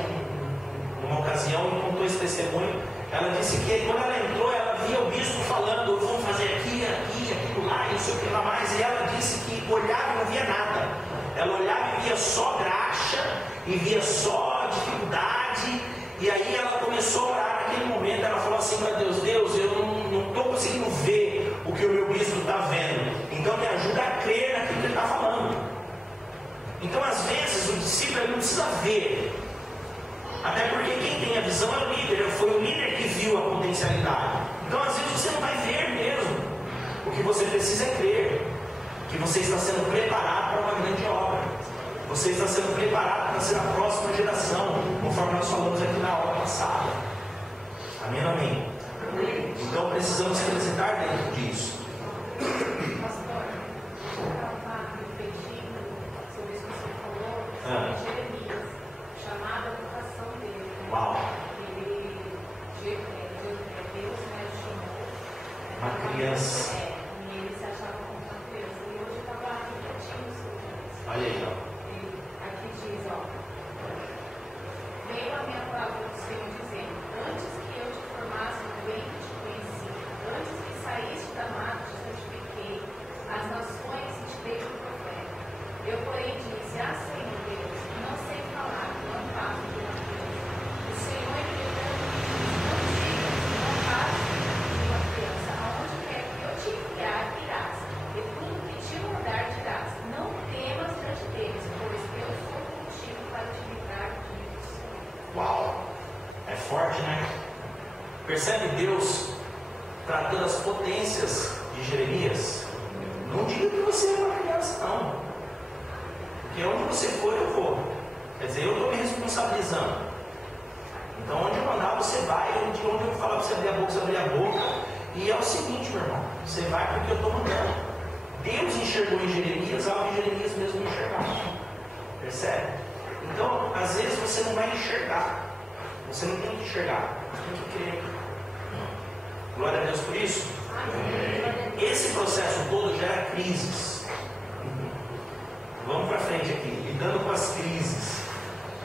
numa ocasião e contou esse testemunho. Ela disse que quando ela entrou, ela via o bispo falando: vamos fazer aqui, aquilo lá, e não sei o que lá mais. E ela disse que olhava e não via nada. Ela olhava e via só graxa, e via só dificuldade. E aí ela começou a orar naquele momento. Ela falou assim para Deus: Deus, eu não estou conseguindo ver o que o meu bispo está vendo, então me ajuda a crer naquilo que ele está falando. Então, às vezes, o discípulo não precisa ver. Até porque quem tem a visão é o líder. Foi o líder que viu a potencialidade. Então, às vezes, você não vai ver mesmo. O que você precisa é crer que você está sendo preparado para uma grande obra. Você está sendo preparado para ser a próxima geração, conforme nós falamos aqui na aula passada. Amém ou amém? Então, precisamos transitar dentro disso. Jeremias, chamada a vocação dele. Uau! Deus, né, chamou Uma criança. E ele se achava como uma criança. E hoje estava refletindo sobre isso. Olha aí, ó. Aqui diz, ó: veio a minha palavra do Senhor dizendo: antes que eu te formasse no ventre te conheci, antes que saíste da mata te santifiquei, as nações te dei por profeta. Eu, porém, disse: Senhor Deus, não sei falar, não faço de uma criança. O Senhor, entretanto, disse: não digas, não faço de uma criança. Aonde quer que eu te enviar, irás. E tudo que te mandar, dirás. Não temas diante deles, pois eu sou contigo para te livrar deles. Uau! É forte, né? Percebe Deus tratando as potências de Jeremias? Não diga que você é uma criança, não. Porque onde você for, eu vou. Quer dizer, eu estou me responsabilizando. Então, onde eu mandar, você vai. Onde eu falar para você abrir a boca, você abrir a boca. E é o seguinte, meu irmão: você vai porque eu estou mandando. Deus enxergou em Jeremias algo que Jeremias mesmo não enxergava. Percebe? Então, às vezes você não vai enxergar. Você não tem que enxergar. Você tem que crer. Glória a Deus por isso. Esse processo todo gera crises. Vamos para frente aqui, lidando com as crises.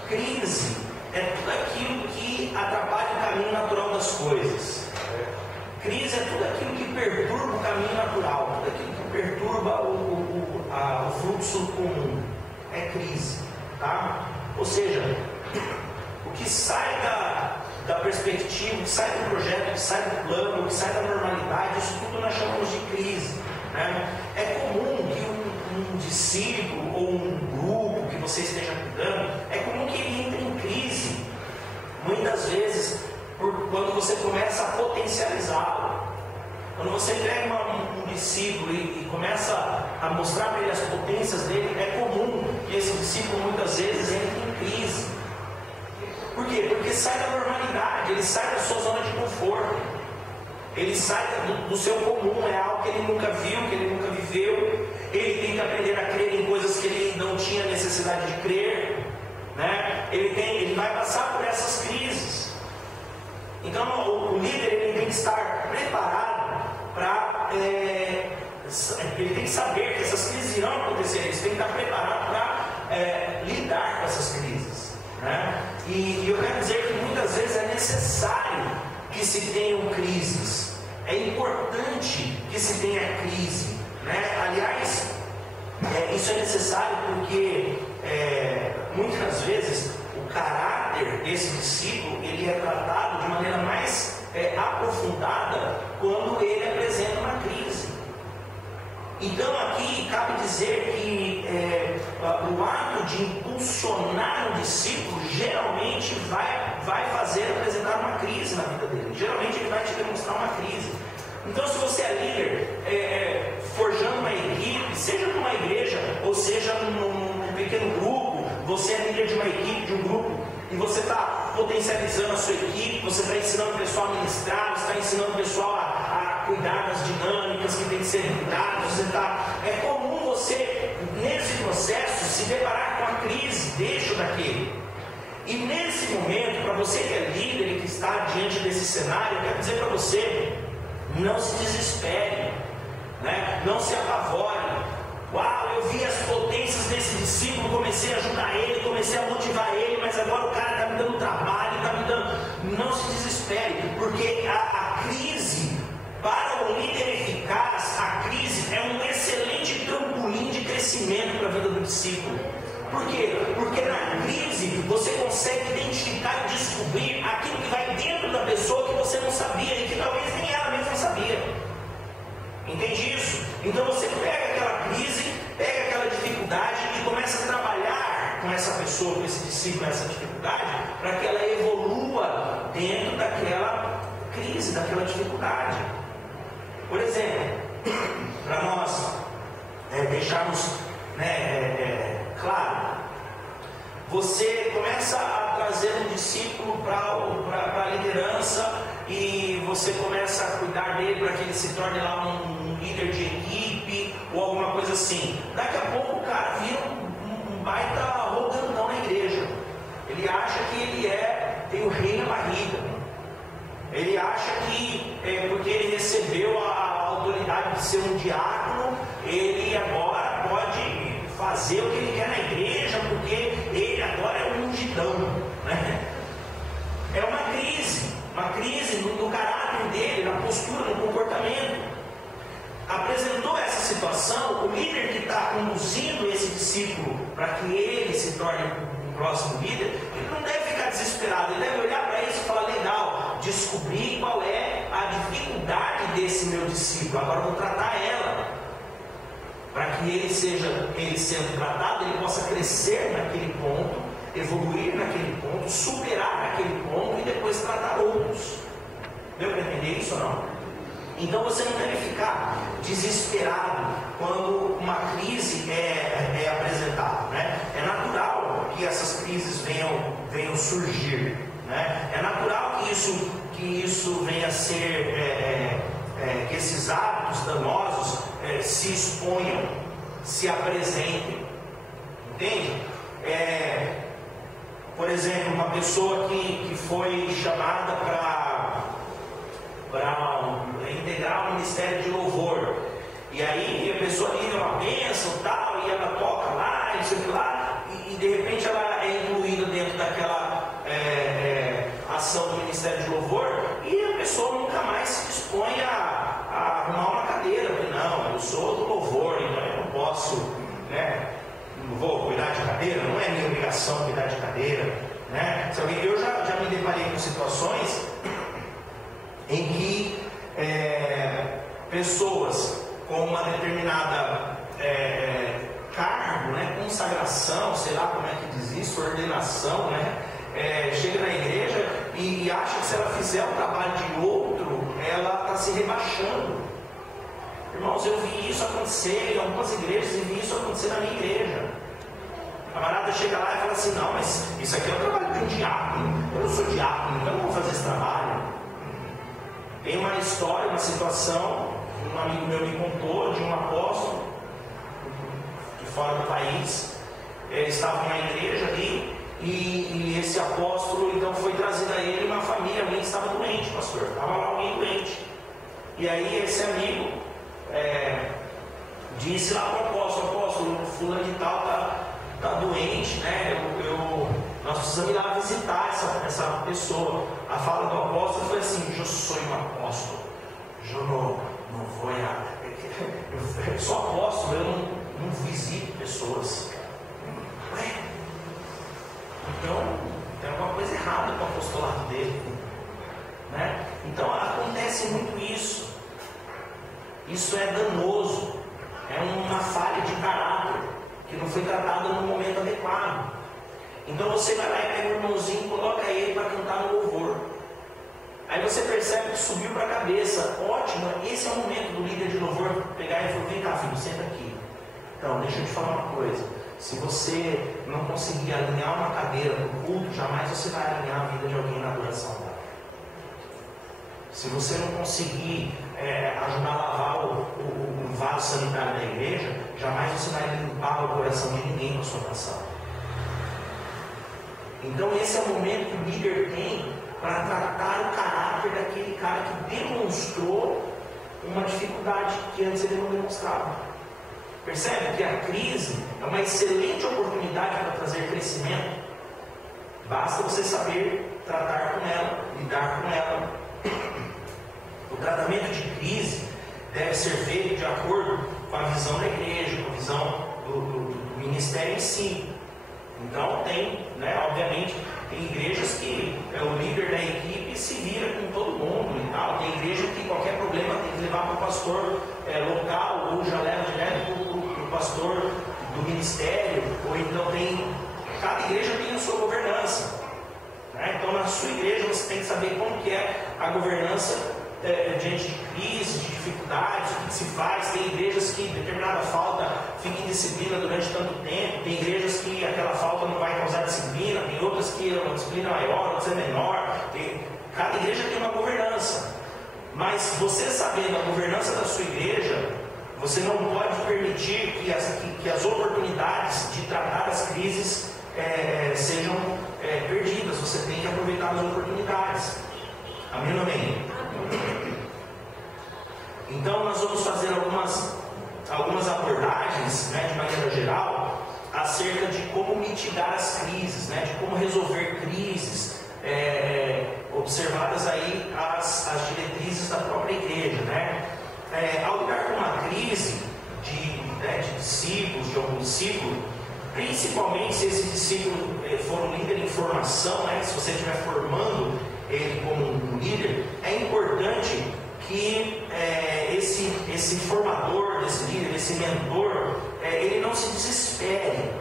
Crise é tudo aquilo que atrapalha o caminho natural das coisas. Crise é tudo aquilo que perturba o caminho natural, tudo aquilo que perturba o fluxo comum. É crise, tá? Ou seja, o que sai da perspectiva, o que sai do projeto, o que sai do plano, o que sai da normalidade, isso tudo nós chamamos de crise, né? É comum que um discípulo ou um grupo que você esteja cuidando, é comum que ele entre em crise, muitas vezes, quando você começa a potencializá-lo. Quando você pega um discípulo e começa a mostrar para ele as potências dele, é comum que esse discípulo muitas vezes entre em crise. Por quê? Porque sai da normalidade, ele sai da sua zona de conforto, ele sai do seu comum, é algo que ele nunca viu, que ele nunca viveu, ele tem que aprender a crer em coisas que ele não tinha necessidade de crer, né? Ele vai passar por essas crises. Então o líder ele tem que estar preparado para, ele tem que saber que essas crises irão acontecer, ele tem que estar preparado para lidar com essas crises, né? E eu quero dizer que muitas vezes é necessário que se tenham crises, é importante que se tenha crise, né? Aliás, isso é necessário porque muitas vezes o caráter desse discípulo ele é tratado de maneira mais aprofundada quando ele apresenta uma crise. Então aqui cabe dizer que o ato de impulsionar um discípulo geralmente vai fazer apresentar uma crise na vida dele. Geralmente ele vai te demonstrar uma crise. Então se você é líder, forjando uma equipe, seja numa igreja ou seja num pequeno grupo, você é líder de uma equipe, de um grupo, e você está potencializando a sua equipe, você está ensinando o pessoal a ministrar, você está ensinando o pessoal a cuidar das dinâmicas que tem que ser cuidadas, é comum você, nesse processo, se deparar com a crise deste ou daquele. E nesse momento, para você que é líder e que está diante desse cenário, eu quero dizer para você, não se desespere, né? Não se apavore. Uau, eu vi as potências desse discípulo, comecei a ajudar ele, comecei a motivar ele, mas agora o cara está me dando trabalho, está me dando... Não se desespere, porque a crise, para o líder eficaz, a crise é um excelente trampolim de crescimento para a vida do discípulo. Por quê? Porque na crise você consegue identificar e descobrir aquilo que vai dentro da pessoa que você não sabia e que talvez nem ela mesma sabia. Entende isso? Então você pega aquela crise, pega aquela dificuldade e começa a trabalhar com essa pessoa, com esse discípulo, essa dificuldade, para que ela evolua dentro daquela crise, daquela dificuldade. Por exemplo, para nós deixarmos claro, você começa a trazer um discípulo para a liderança e você começa a cuidar dele para que ele se torne lá um líder de equipe ou alguma coisa assim. Daqui a pouco o cara vira um baita arrogantão na igreja. Ele acha que ele tem o rei na barriga. Ele acha que porque ele recebeu a autoridade de ser um diácono, ele agora pode fazer o que ele quer na igreja, porque ele agora é um ungidão, né? É uma crise no caráter dele, na postura, no comportamento. Apresentou essa situação, o líder que está conduzindo esse discípulo para que ele se torne um próximo líder, ele não deve ficar desesperado, ele deve olhar para isso e falar, legal, descobri qual é a dificuldade desse meu discípulo, agora vou tratar ela. Para que ele sendo tratado, ele possa crescer naquele ponto, evoluir naquele ponto, superar naquele ponto e depois tratar outros. Deu para entender isso ou não? Então você não deve ficar desesperado quando uma crise é apresentada, né? É natural que essas crises venham surgir, né? É natural que isso venha a ser, que esses hábitos danosos se exponham, se apresentem, entende? Por exemplo, uma pessoa que foi chamada para integrar o ministério de louvor. E aí a pessoa ali é uma bênção tal, e ela toca lá, e sei lá, e de repente ela é incluída dentro daquela ação do ministério de louvor, e a pessoa nunca mais se dispõe a arrumar uma cadeira, porque não, eu sou do louvor, então eu não posso, né? Não vou cuidar de cadeira, não é minha obrigação cuidar de cadeira, né? Eu já me deparei com situações em que pessoas com uma determinada cargo, né, consagração, sei lá como é que diz isso, ordenação, né, chega na igreja e acha que se ela fizer o trabalho de outro, ela está se rebaixando. Irmãos, eu vi isso acontecer em algumas igrejas e vi isso acontecer na minha igreja. A camarada chega lá e fala assim: não, mas isso aqui é o trabalho de um diácono, eu não sou diácono, então eu não vou fazer esse trabalho. Tem uma história, uma situação, um amigo meu me contou de um apóstolo de fora do país. Estavam na igreja ali e esse apóstolo então foi trazido a ele uma família, alguém estava doente, pastor, estava lá alguém doente. E aí esse amigo disse lá para o apóstolo, fulano de tal está doente, né? Nós precisamos ir lá visitar essa pessoa. A fala do apóstolo foi assim: eu sou um apóstolo, eu não vou eu sou apóstolo, eu não visito pessoas. Então tem alguma coisa errada com o apostolado dele, né? Então acontece muito isso. Isso é danoso, é uma falha de caráter que não foi tratada no momento adequado. Então você vai lá e pega um irmãozinho e coloca ele para cantar no louvor. Aí você percebe que subiu para a cabeça. Ótimo, esse é o momento do líder de louvor pegar e falar: vem cá, filho, senta aqui. Então, deixa eu te falar uma coisa. Se você não conseguir alinhar uma cadeira no culto, jamais você vai alinhar a vida de alguém na adoração dela. Se você não conseguir ajudar a lavar o vaso sanitário da igreja, jamais você vai limpar o coração de ninguém com a sua oração. Então esse é o momento que o líder tem para tratar o caráter daquele cara que demonstrou uma dificuldade que antes ele não demonstrava. Percebe que a crise é uma excelente oportunidade para trazer crescimento. Basta você saber tratar com ela, lidar com ela. O tratamento de crise deve ser feito de acordo com a visão da igreja, com a visão do ministério em si. Então tem, obviamente, tem igrejas que o líder da equipe se vira com todo mundo e tal. Tem igreja que qualquer problema tem que levar para o pastor local, ou já leva direto para o pastor do ministério, ou então cada igreja tem a sua governança. Então na sua igreja você tem que saber como que é a governança diante de crise, de dificuldades, o que se faz. Tem igrejas que determinada falta fica em disciplina durante tanto tempo, tem igrejas que aquela falta não vai causar disciplina, tem outras que a disciplina é maior, outras é menor. Cada igreja tem uma governança, mas você sabendo a governança da sua igreja, você não pode permitir que as oportunidades de tratar as crises sejam perdidas. Você tem que aproveitar as oportunidades. Amém ou amém? Então nós vamos fazer algumas abordagens, de maneira geral, acerca de como mitigar as crises, de como resolver crises, observadas aí as diretrizes da própria igreja, ao lidar com uma crise de discípulos, de algum discípulo, principalmente se esse discípulo for um líder em formação, se você estiver formando ele como um líder, é importante que esse formador desse líder, esse mentor, ele não se desespere,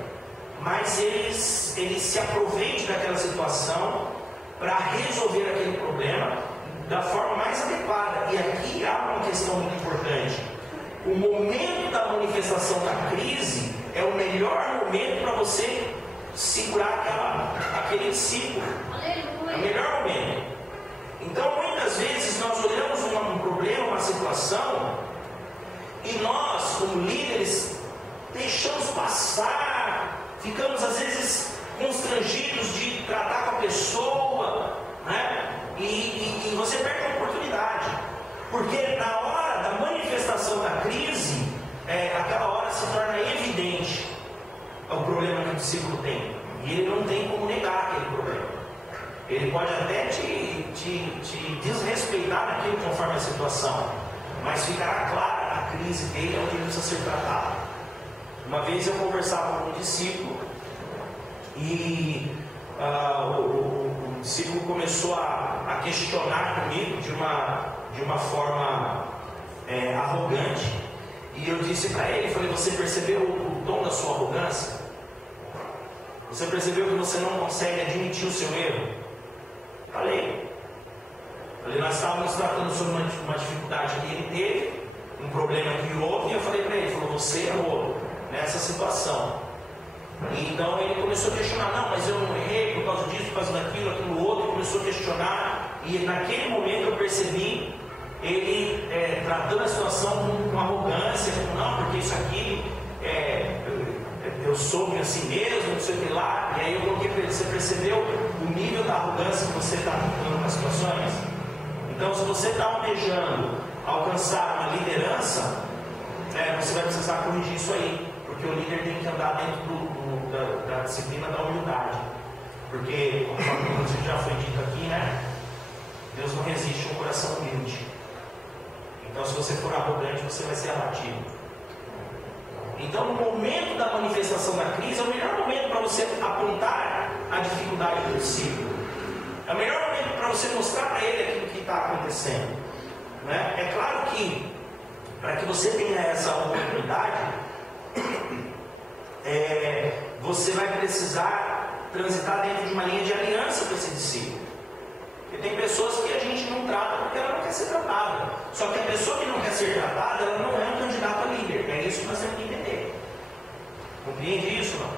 mas ele se aproveite daquela situação para resolver aquele problema da forma mais adequada. E aqui há uma questão muito importante: o momento da manifestação da crise é o melhor momento para você segurar aquele discípulo. É o melhor momento. Então muitas vezes nós olhamos um problema, uma situação, e nós, como líderes, deixamos passar, ficamos às vezes constrangidos de tratar com a pessoa, e você perde a oportunidade. discípulo tem. E ele não tem como negar aquele problema. Ele pode até te desrespeitar naquilo conforme a situação, mas ficará clara a crise dele onde ele precisa ser tratado. Uma vez eu conversava com um discípulo e o discípulo começou a questionar comigo de uma forma arrogante. E eu disse para ele, falei, você percebeu o tom da sua arrogância? Você percebeu que você não consegue admitir o seu erro? Falei, nós estávamos tratando sobre uma dificuldade que ele teve, um problema que houve, e eu falei para ele, você errou nessa situação. E então ele começou a questionar, não, mas eu não errei por causa disso, por causa daquilo, aquilo outro, começou a questionar, e naquele momento eu percebi ele tratando a situação com arrogância, não, porque isso aqui eu sou assim mesmo, não sei o que lá. E aí eu coloquei para ele, você percebeu o nível da arrogância que você está tratando com as situações? Então, se você está almejando alcançar uma liderança, você vai precisar corrigir isso aí, porque o líder tem que andar dentro da disciplina da humildade, porque, como já foi dito aqui, né, Deus não resiste a um coração humilde. Então, se você for arrogante, você vai ser abatido. Então, no momento da manifestação da crise, é o melhor momento para você apontar a dificuldade do discípulo. É o melhor momento para você mostrar para ele aquilo que está acontecendo. Né? É claro que, para que você tenha essa oportunidade, você vai precisar transitar dentro de uma linha de aliança com esse discípulo. Porque tem pessoas que a gente não trata porque ela não quer ser tratada. Só que a pessoa que não quer ser tratada, ela não é um candidato a líder. É isso que nós temos que entender. Compreende isso, não?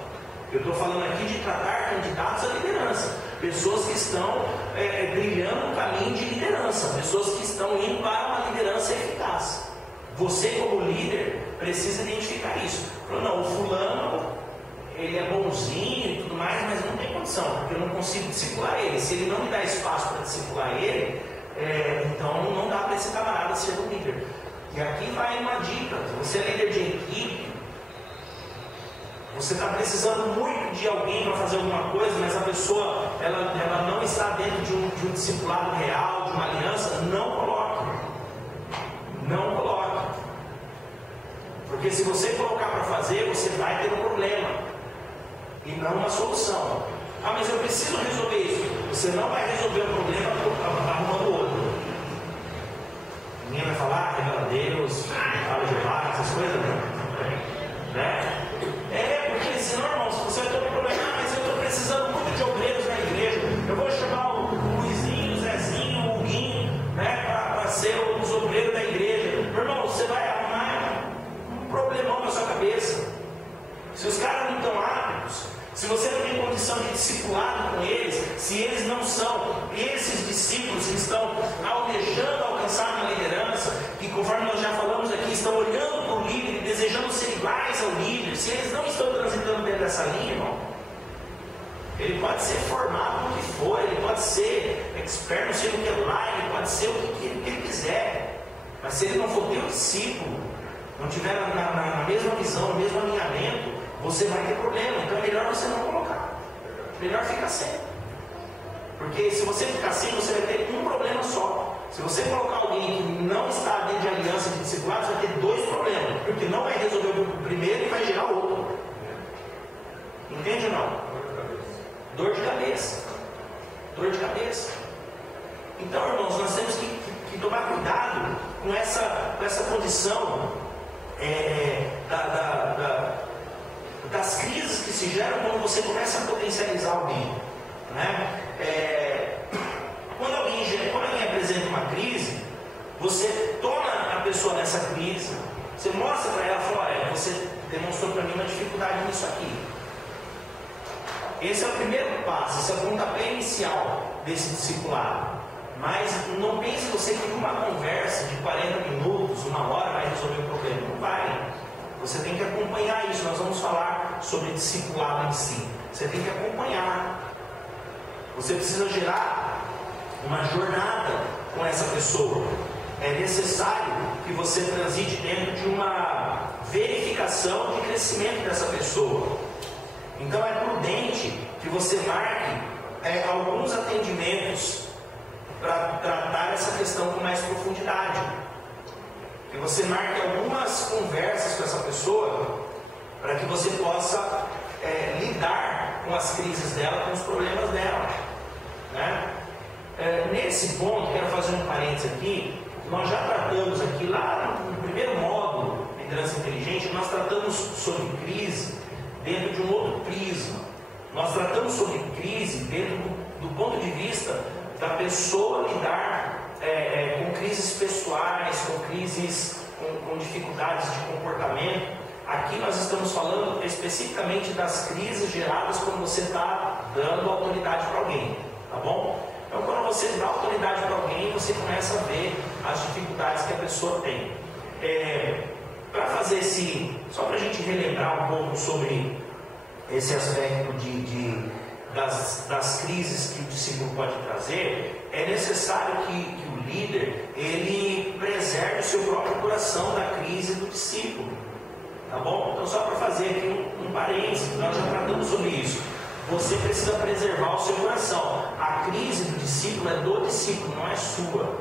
Eu estou falando aqui de tratar candidatos à liderança. Pessoas que estão brilhando no caminho de liderança. Pessoas que estão indo para uma liderança eficaz. Você, como líder, precisa identificar isso. Não, o fulano, ele é bonzinho e tudo mais, mas não tem condição, porque eu não consigo discipular ele. Se ele não me dá espaço para discipular ele, então não dá para esse camarada ser um líder. E aqui vai uma dica: você é líder de equipe, você está precisando muito de alguém para fazer alguma coisa, mas a pessoa ela não está dentro de um discipulado real, de uma aliança. Não coloque. Não coloque. Porque se você colocar para fazer, você vai ter um problema e não uma solução. Ah, mas eu preciso resolver isso. Você não vai resolver o problema arrumando outro. Ninguém vai falar, revela a Deus, fala de Jeová, essas coisas, né? Porque senão, irmão, se você vai ter um problema, mas eu estou precisando muito de obreiros na igreja, eu vou chamar o Luizinho, o Zezinho, o Huguinho, né, para ser os obreiros da igreja. Meu irmão, você vai arrumar um problemão na sua cabeça. Se os caras não estão aptos, se você não tem condição de discipulado com eles, se eles não são esses discípulos que estão almejando alcançar uma liderança, que conforme nós já falamos aqui, estão olhando para o líder e desejando ser iguais ao líder, se eles não estão transitando dentro dessa linha, irmão, ele pode ser formado no que for, ele pode ser expert no sei o que lá, ele pode ser o que ele quiser, mas se ele não for teu discípulo, não tiver na mesma visão, no mesmo alinhamento, você vai ter problema. Então é melhor você não colocar, melhor ficar sem, porque se você ficar sem, você vai ter um problema só. Se você colocar alguém que não está dentro de aliança de discipulado, você vai ter dois problemas, porque não vai resolver o primeiro e vai gerar o outro. Entende ou não? Dor de cabeça. Dor de cabeça. Então, irmãos, nós temos que tomar cuidado com essa condição das crises que se geram quando você começa a potencializar alguém, né? Quando alguém apresenta uma crise, você toma a pessoa nessa crise, você mostra para ela, fala, olha, você demonstrou para mim uma dificuldade nisso aqui. Esse é o primeiro passo, esse é o pontapé inicial desse discipulado. Mas não pense você que uma conversa de 40 minutos, 1 hora vai resolver o problema. Não vai. Você tem que acompanhar isso. Nós vamos falar sobre discipulado em si. Você tem que acompanhar. Você precisa gerar uma jornada com essa pessoa. É necessário que você transite dentro de uma verificação de crescimento dessa pessoa. Então é prudente que você marque alguns atendimentos para tratar essa questão com mais profundidade. Que você marque algumas conversas com essa pessoa para que você possa lidar com as crises dela, com os problemas dela, né? Nesse ponto, quero fazer um parênteses aqui. Nós já tratamos aqui, lá no primeiro módulo, liderança inteligente, nós tratamos sobre crise dentro de um outro prisma. Nós tratamos sobre crise dentro do ponto de vista da pessoa lidar com crises pessoais, com crises, com dificuldades de comportamento. Aqui nós estamos falando especificamente das crises geradas quando você está dando autoridade para alguém, tá bom? Então, quando você dá autoridade para alguém, você começa a ver as dificuldades que a pessoa tem. Para fazer só para a gente relembrar um pouco sobre esse aspecto das crises que o discípulo pode trazer, é necessário que o líder ele preserve o seu próprio coração da crise do discípulo, tá bom? Então, só para fazer aqui um parênteses, nós já tratamos sobre isso. Você precisa preservar o seu coração. A crise do discípulo é do discípulo, não é sua,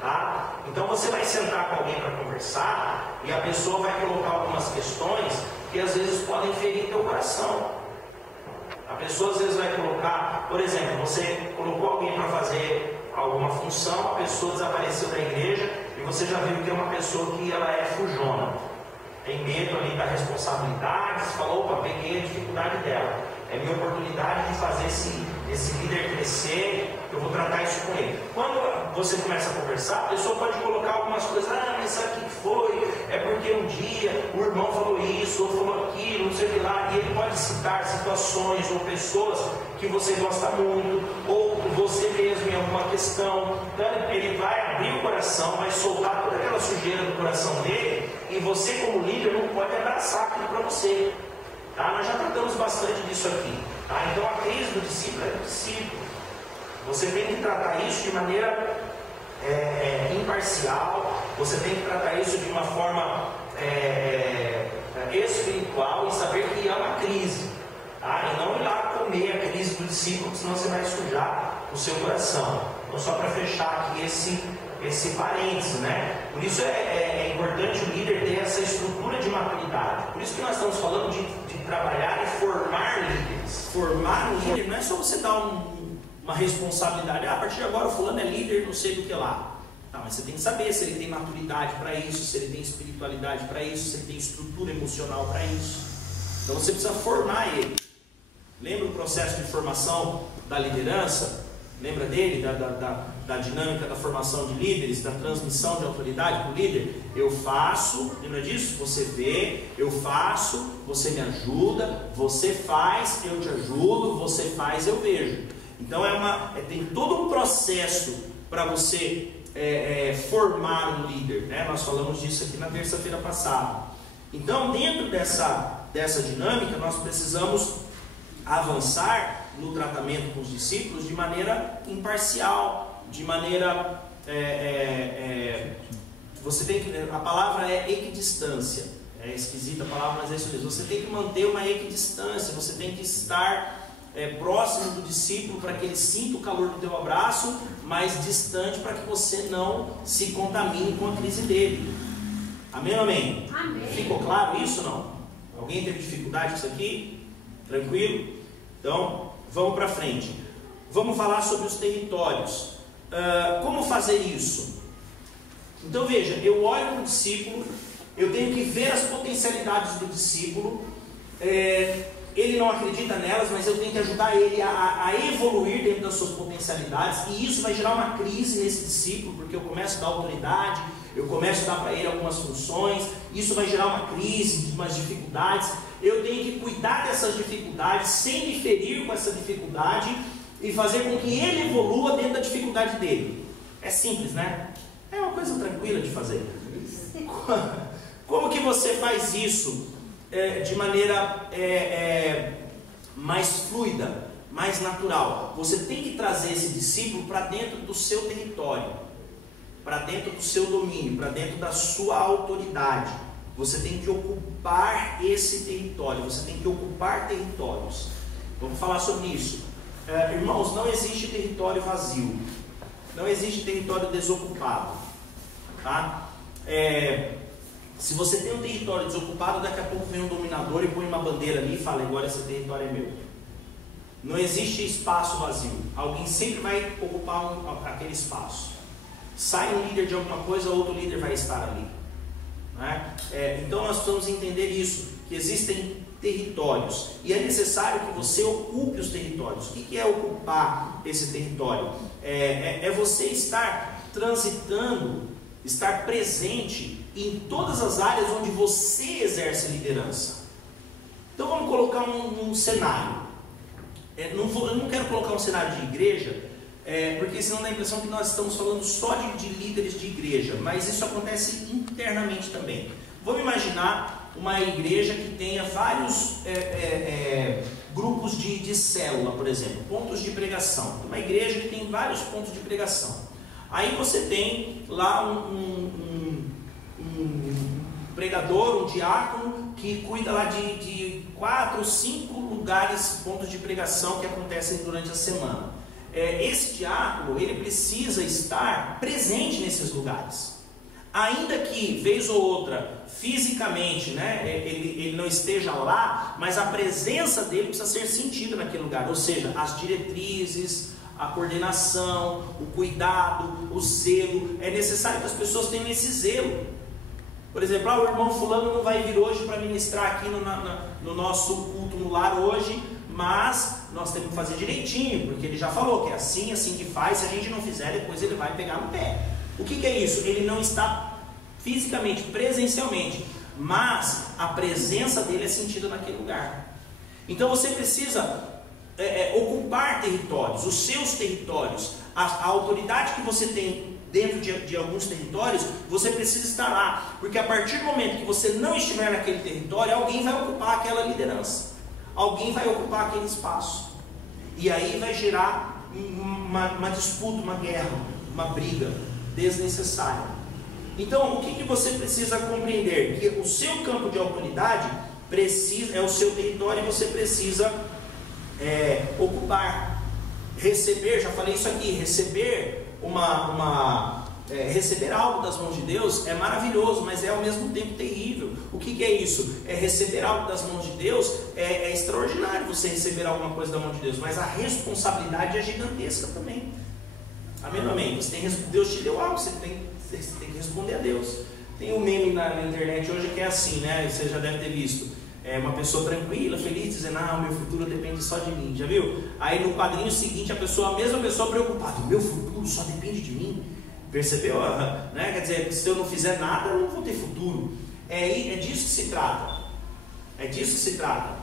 tá? Então você vai sentar com alguém para conversar e a pessoa vai colocar algumas questões que às vezes podem ferir teu coração. A pessoa às vezes vai colocar, por exemplo, você colocou alguém para fazer alguma função, a pessoa desapareceu da igreja e você já viu que é uma pessoa que ela é fujona, tem medo ali da responsabilidade, você falou, opa, peguei a dificuldade dela, é minha oportunidade de fazer esse líder crescer, eu vou tratar isso com ele. Quando você começa a conversar, a pessoa pode colocar algumas coisas, mas sabe o que foi? É porque um dia o irmão falou isso, ou falou aquilo, não sei o que lá, e ele pode citar situações ou pessoas que você gosta muito, ou você mesmo em alguma questão. Então ele vai abrir o coração, vai soltar toda aquela sujeira do coração dele, e você como líder não pode abraçar aquilo para você. Tá? Nós já tratamos bastante disso aqui. Tá? Então a crise do discípulo é do discípulo. Você tem que tratar isso de maneira imparcial, você tem que tratar isso de uma forma espiritual e saber que é uma crise. Tá? E não ir lá comer a crise do discípulo, senão você vai sujar o seu coração. Então, só para fechar aqui esse parênteses, né? Por isso é importante o líder ter essa estrutura de maturidade. Por isso que nós estamos falando de trabalhar e formar líderes. Formar um líder não é só você dar uma responsabilidade, a partir de agora o fulano é líder, não sei do que lá. Tá, mas você tem que saber se ele tem maturidade para isso, se ele tem espiritualidade para isso, se ele tem estrutura emocional para isso. Então você precisa formar ele. Lembra o processo de formação da liderança? Lembra dele, da dinâmica da formação de líderes, da transmissão de autoridade para o líder? Eu faço, lembra disso? Você vê, eu faço, você me ajuda, você faz, eu te ajudo, você faz, eu vejo. Então tem todo um processo para você formar um líder, né? Nós falamos disso aqui na terça-feira passada. Então, dentro dessa dinâmica, nós precisamos avançar no tratamento com os discípulos de maneira imparcial, de maneira você tem que, a palavra é equidistância, é esquisita a palavra, mas é isso mesmo. Você tem que manter uma equidistância, você tem que estar próximo do discípulo para que ele sinta o calor do teu abraço, mas distante para que você não se contamine com a crise dele. Amém ou amém? Amém. Ficou claro isso ou não? Alguém teve dificuldade com isso aqui? Tranquilo? Então, vamos para frente. Vamos falar sobre os territórios. Como fazer isso? Então veja, eu olho para o discípulo, eu tenho que ver as potencialidades do discípulo. Ele não acredita nelas, mas eu tenho que ajudar ele a evoluir dentro das suas potencialidades, e isso vai gerar uma crise nesse discípulo, porque eu começo a dar autoridade, eu começo a dar para ele algumas funções, isso vai gerar uma crise, umas dificuldades. Eu tenho que cuidar dessas dificuldades sem me ferir com essa dificuldade e fazer com que ele evolua dentro da dificuldade dele. É simples, né? É uma coisa tranquila de fazer. Como que você faz isso de maneira mais fluida, mais natural? Você tem que trazer esse discípulo para dentro do seu território, para dentro do seu domínio, para dentro da sua autoridade. você tem que ocupar esse território, você tem que ocupar territórios. Vamos falar sobre isso. Irmãos, não existe território vazio, não existe território desocupado, tá? Se você tem um território desocupado, daqui a pouco vem um dominador e põe uma bandeira ali e fala, agora esse território é meu. Não existe espaço vazio, alguém sempre vai ocupar aquele espaço. Sai um líder de alguma coisa, outro líder vai estar ali, né? Então nós precisamos entender isso, que existem territórios, e é necessário que você ocupe os territórios. O que é ocupar esse território? É você estar transitando, estar presente em todas as áreas onde você exerce liderança. Então vamos colocar um cenário. Eu não quero colocar um cenário de igreja, porque senão dá a impressão que nós estamos falando só de líderes de igreja, mas isso acontece internamente também. Vamos imaginar uma igreja que tenha vários grupos de célula, por exemplo, pontos de pregação. Uma igreja que tem vários pontos de pregação. Aí você tem lá um pregador, um diácono, que cuida lá de 4 ou 5 lugares, pontos de pregação que acontecem durante a semana. Esse diácono, ele precisa estar presente nesses lugares. Ainda que, vez ou outra, fisicamente, né, ele não esteja lá, mas a presença dele precisa ser sentida naquele lugar. Ou seja, as diretrizes, a coordenação, o cuidado, o zelo. É necessário que as pessoas tenham esse zelo. Por exemplo, o irmão fulano não vai vir hoje para ministrar aqui no nosso culto no lar hoje, mas nós temos que fazer direitinho, porque ele já falou que é assim que faz. Se a gente não fizer, depois ele vai pegar no pé. O que é isso? Ele não está fisicamente, presencialmente, mas a presença dele é sentida naquele lugar. Então você precisa ocupar territórios, os seus territórios, a autoridade que você tem dentro de alguns territórios, você precisa estar lá, porque a partir do momento que você não estiver naquele território, alguém vai ocupar aquela liderança, alguém vai ocupar aquele espaço, e aí vai gerar uma disputa, uma guerra, uma briga desnecessária. Então o que você precisa compreender? Que o seu campo de autoridade é o seu território, e você precisa ocupar, receber. Já falei isso aqui, receber receber algo das mãos de Deus é maravilhoso, mas é ao mesmo tempo terrível. O que é isso? Receber algo das mãos de Deus é extraordinário, você receber alguma coisa da mão de Deus, mas a responsabilidade é gigantesca também. Amém, amém? Deus te deu algo, você tem que responder a Deus. Tem um meme na internet hoje que é assim, né? Você já deve ter visto. Uma pessoa tranquila, feliz, dizendo, o meu futuro depende só de mim, já viu? Aí no quadrinho seguinte, a mesma pessoa preocupada, o meu futuro só depende de mim. Percebeu? Né? Quer dizer, se eu não fizer nada, eu não vou ter futuro. É disso que se trata. É disso que se trata.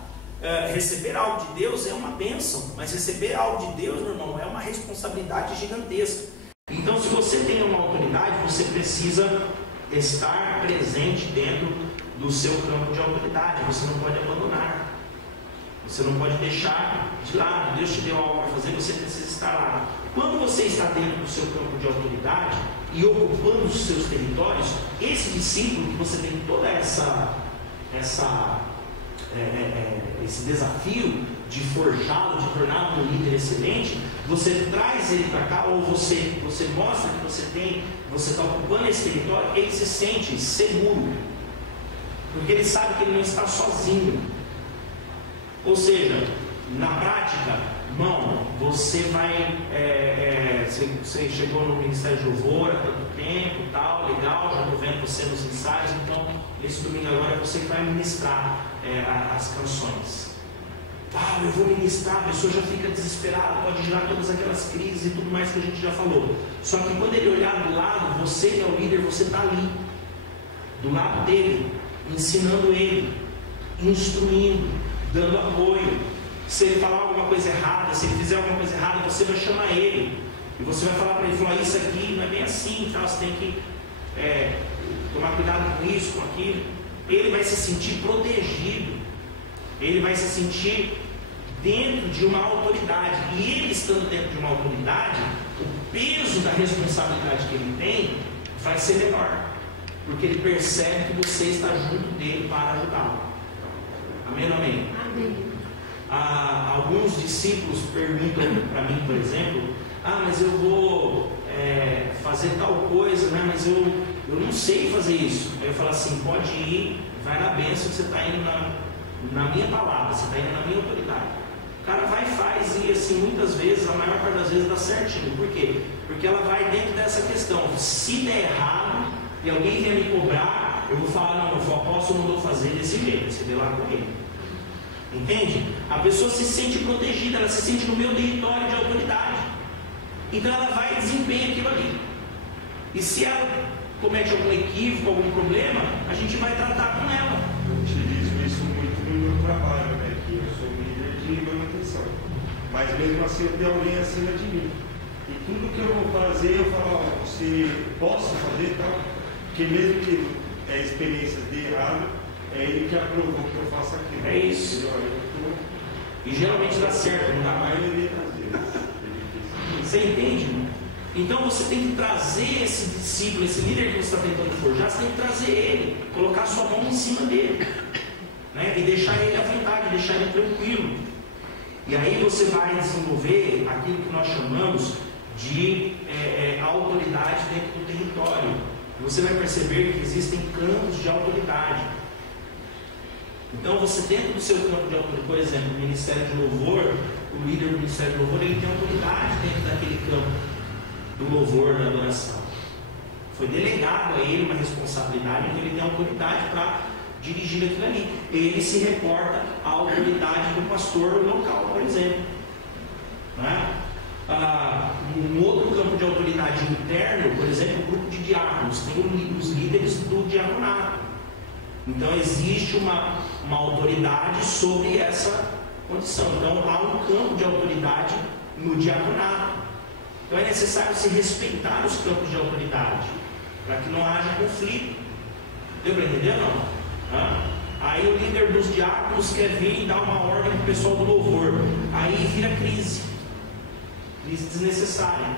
Receber algo de Deus é uma bênção, mas receber algo de Deus, meu irmão, é uma responsabilidade gigantesca. Então, se você tem uma autoridade, você precisa estar presente dentro do seu campo de autoridade. Você não pode abandonar, você não pode deixar de lado. Deus te deu algo para fazer, você precisa estar lá. Quando você está dentro do seu campo de autoridade e ocupando os seus territórios, esse discípulo que você tem toda esse desafio de forjá-lo, de torná-lo um líder excelente, você traz ele para cá, ou você mostra que você está ocupando esse território, ele se sente seguro, porque ele sabe que ele não está sozinho. Ou seja, na prática, irmão, você vai, você chegou no Ministério de Louvor há tanto tempo, tal, legal, já estou vendo você nos ensaios, então esse domingo agora é você que vai ministrar as canções. Eu vou ministrar, a pessoa já fica desesperada, pode gerar todas aquelas crises e tudo mais que a gente já falou. Só que quando ele olhar do lado, você que é o líder, você está ali, do lado dele, ensinando ele, instruindo, dando apoio. Se ele falar alguma coisa errada, se ele fizer alguma coisa errada, você vai chamar ele e você vai falar para ele, isso aqui não é bem assim, tá? Você tem que tomar cuidado com isso, com aquilo. Ele vai se sentir protegido, ele vai se sentir dentro de uma autoridade, e ele estando dentro de uma autoridade, o peso da responsabilidade que ele tem vai ser menor. porque ele percebe que você está junto dele para ajudá-lo. Amém ou amém? Amém. Alguns discípulos perguntam para mim, por exemplo, mas eu vou fazer tal coisa, né? Mas eu não sei fazer isso. Aí eu falo assim, pode ir, vai na bênção, você está indo na minha palavra, você está indo na minha autoridade. O cara vai e faz, e assim, muitas vezes, a maior parte das vezes dá certinho. Por quê? Porque ela vai dentro dessa questão. Se der errado e alguém vier me cobrar, eu vou falar, não, o apóstolo mandou fazer desse jeito, você vê lá com ele. Entende? A pessoa se sente protegida, ela se sente no meu território de autoridade. Então ela vai e desempenha aquilo ali. E se ela comete algum equívoco, algum problema, a gente vai tratar com ela. Eu utilizo isso muito no meu trabalho, né? Que eu sou líder de manutenção. Mas mesmo assim eu tenho alguém acima de mim. E tudo que eu vou fazer, eu falo, você possa fazer tal? Porque mesmo que a experiência dê errado, é ele que aprovou que eu faça aquilo. É isso. E geralmente dá certo, não dá A mais. maioria das vezes. Você entende? Então você tem que trazer esse discípulo, esse líder que você está tentando forjar, você tem que trazer ele, colocar sua mão em cima dele, né? E deixar ele à vontade, deixar ele tranquilo. E aí você vai desenvolver aquilo que nós chamamos de autoridade dentro do território. Você vai perceber que existem campos de autoridade. Então você dentro do seu campo de autoridade, por exemplo, o Ministério de Louvor, o líder do Ministério de Louvor, ele tem autoridade dentro daquele campo do louvor, da adoração. Foi delegado a ele uma responsabilidade, então ele tem autoridade para dirigir aquilo ali. Ele se reporta à autoridade do pastor local, por exemplo. Né? Um outro campo de autoridade interno, por exemplo, o grupo de diáconos, tem os líderes do diaconato. Então existe uma autoridade sobre essa condição. Então há um campo de autoridade no diaconato. Então é necessário se respeitar os campos de autoridade, para que não haja conflito. Deu para entender ou não? Aí o líder dos diáconos quer vir e dar uma ordem para o pessoal do louvor. Aí vira crise. Crise desnecessária.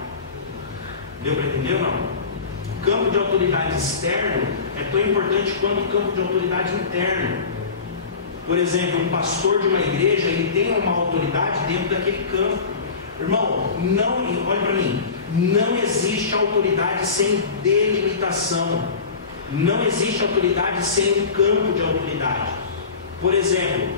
Deu para entender ou não? O campo de autoridade externo é tão importante quanto o campo de autoridade interno. Por exemplo, um pastor de uma igreja, ele tem uma autoridade dentro daquele campo. Irmão, olha para mim, não existe autoridade sem delimitação. Não existe autoridade sem um campo de autoridade. Por exemplo,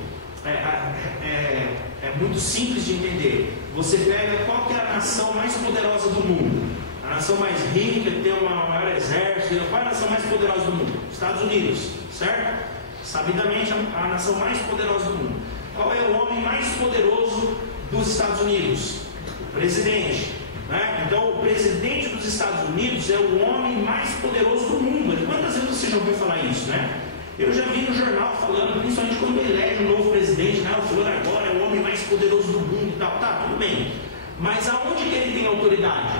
é muito simples de entender. Você pega qual que é a nação mais poderosa do mundo? A nação mais rica, que tem um maior exército. Qual é a nação mais poderosa do mundo? Estados Unidos, certo? Sabidamente a nação mais poderosa do mundo. Qual é o homem mais poderoso dos Estados Unidos? O presidente. Né? Então o presidente dos Estados Unidos é o homem mais poderoso do mundo. Quantas vezes você já ouviu falar isso, né? Eu já vi no jornal falando, principalmente quando elege um novo presidente, né? O fulano agora é o homem mais poderoso do mundo e tal. Tá, tudo bem. Mas aonde que ele tem autoridade?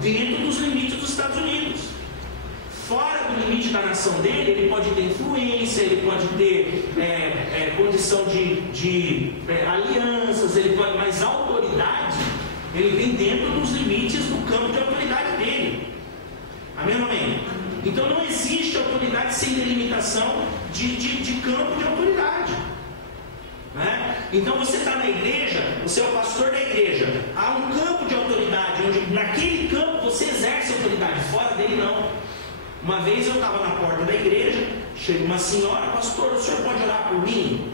Dentro dos limites dos Estados Unidos. Fora do limite da nação dele, ele pode ter influência, ele pode ter condição de alianças, ele pode, mas a autoridade, ele vem dentro dos limites do campo de autoridade dele. Amém ou amém? Então não existe autoridade sem delimitação de campo de autoridade. Né? Então você está na igreja, você é o pastor da igreja, há um campo de autoridade, onde naquele campo você exerce autoridade, fora dele não. Uma vez eu estava na porta da igreja, chega uma senhora, pastor, o senhor pode orar por mim?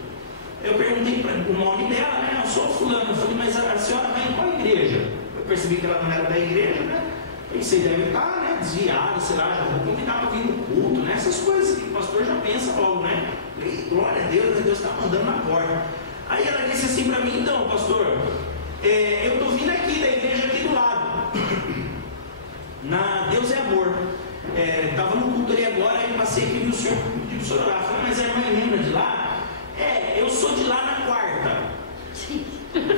Eu perguntei o nome dela, né? Eu sou fulano. Eu falei, mas a senhora vai em qual igreja? Eu percebi que ela não era da igreja, né? Pensei, deve estar, né, desviado, sei lá, já vou convidar para vir no culto, né? Essas coisas que o pastor já pensa logo, né? Falei, glória a Deus está mandando na porta. Aí ela disse assim para mim, então, pastor, eu estou vindo aqui da igreja aqui do lado, na Deus é Amor. Estava no culto ali agora, aí passei aqui e vi o senhor pediu o senhor orar. Falei, mas a irmã Helena de lá? Eu sou de lá na quarta,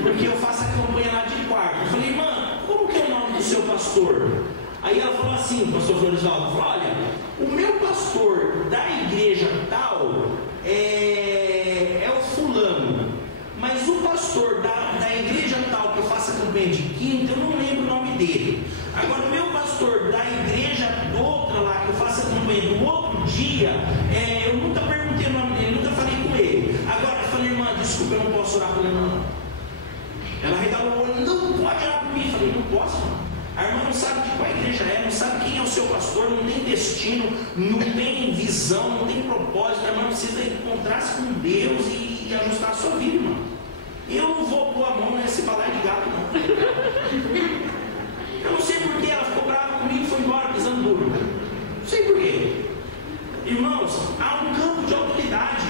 porque eu faço a campanha lá de quarta. Eu falei, irmã, como que é o nome do seu pastor? Aí ela falou assim, o pastor Florisaldo, falou, olha, o meu pastor da igreja tal é o fulano, mas o pastor da igreja tal que eu faço a campanha de quinta, eu não lembro o nome dele. Agora o meu pastor da igreja do outra lá que eu faço a campanha do outro dia, eu nunca perguntei o nome dele, nunca falei com ele. Agora eu falei, irmã, desculpa, eu não posso orar por ela não. Ela regalou o olho, não pode orar por mim. Eu falei, não posso, não. A irmã não sabe de qual igreja é, não sabe quem é o seu pastor, não tem destino, não tem visão, não tem propósito. A irmã precisa encontrar-se com Deus e ajustar a sua vida, irmã. Eu não vou pôr a mão nesse balaio de gato, não. Eu não sei porquê, ela ficou brava comigo e foi embora pisando duro. Não sei porquê. Irmãos, há um campo de autoridade.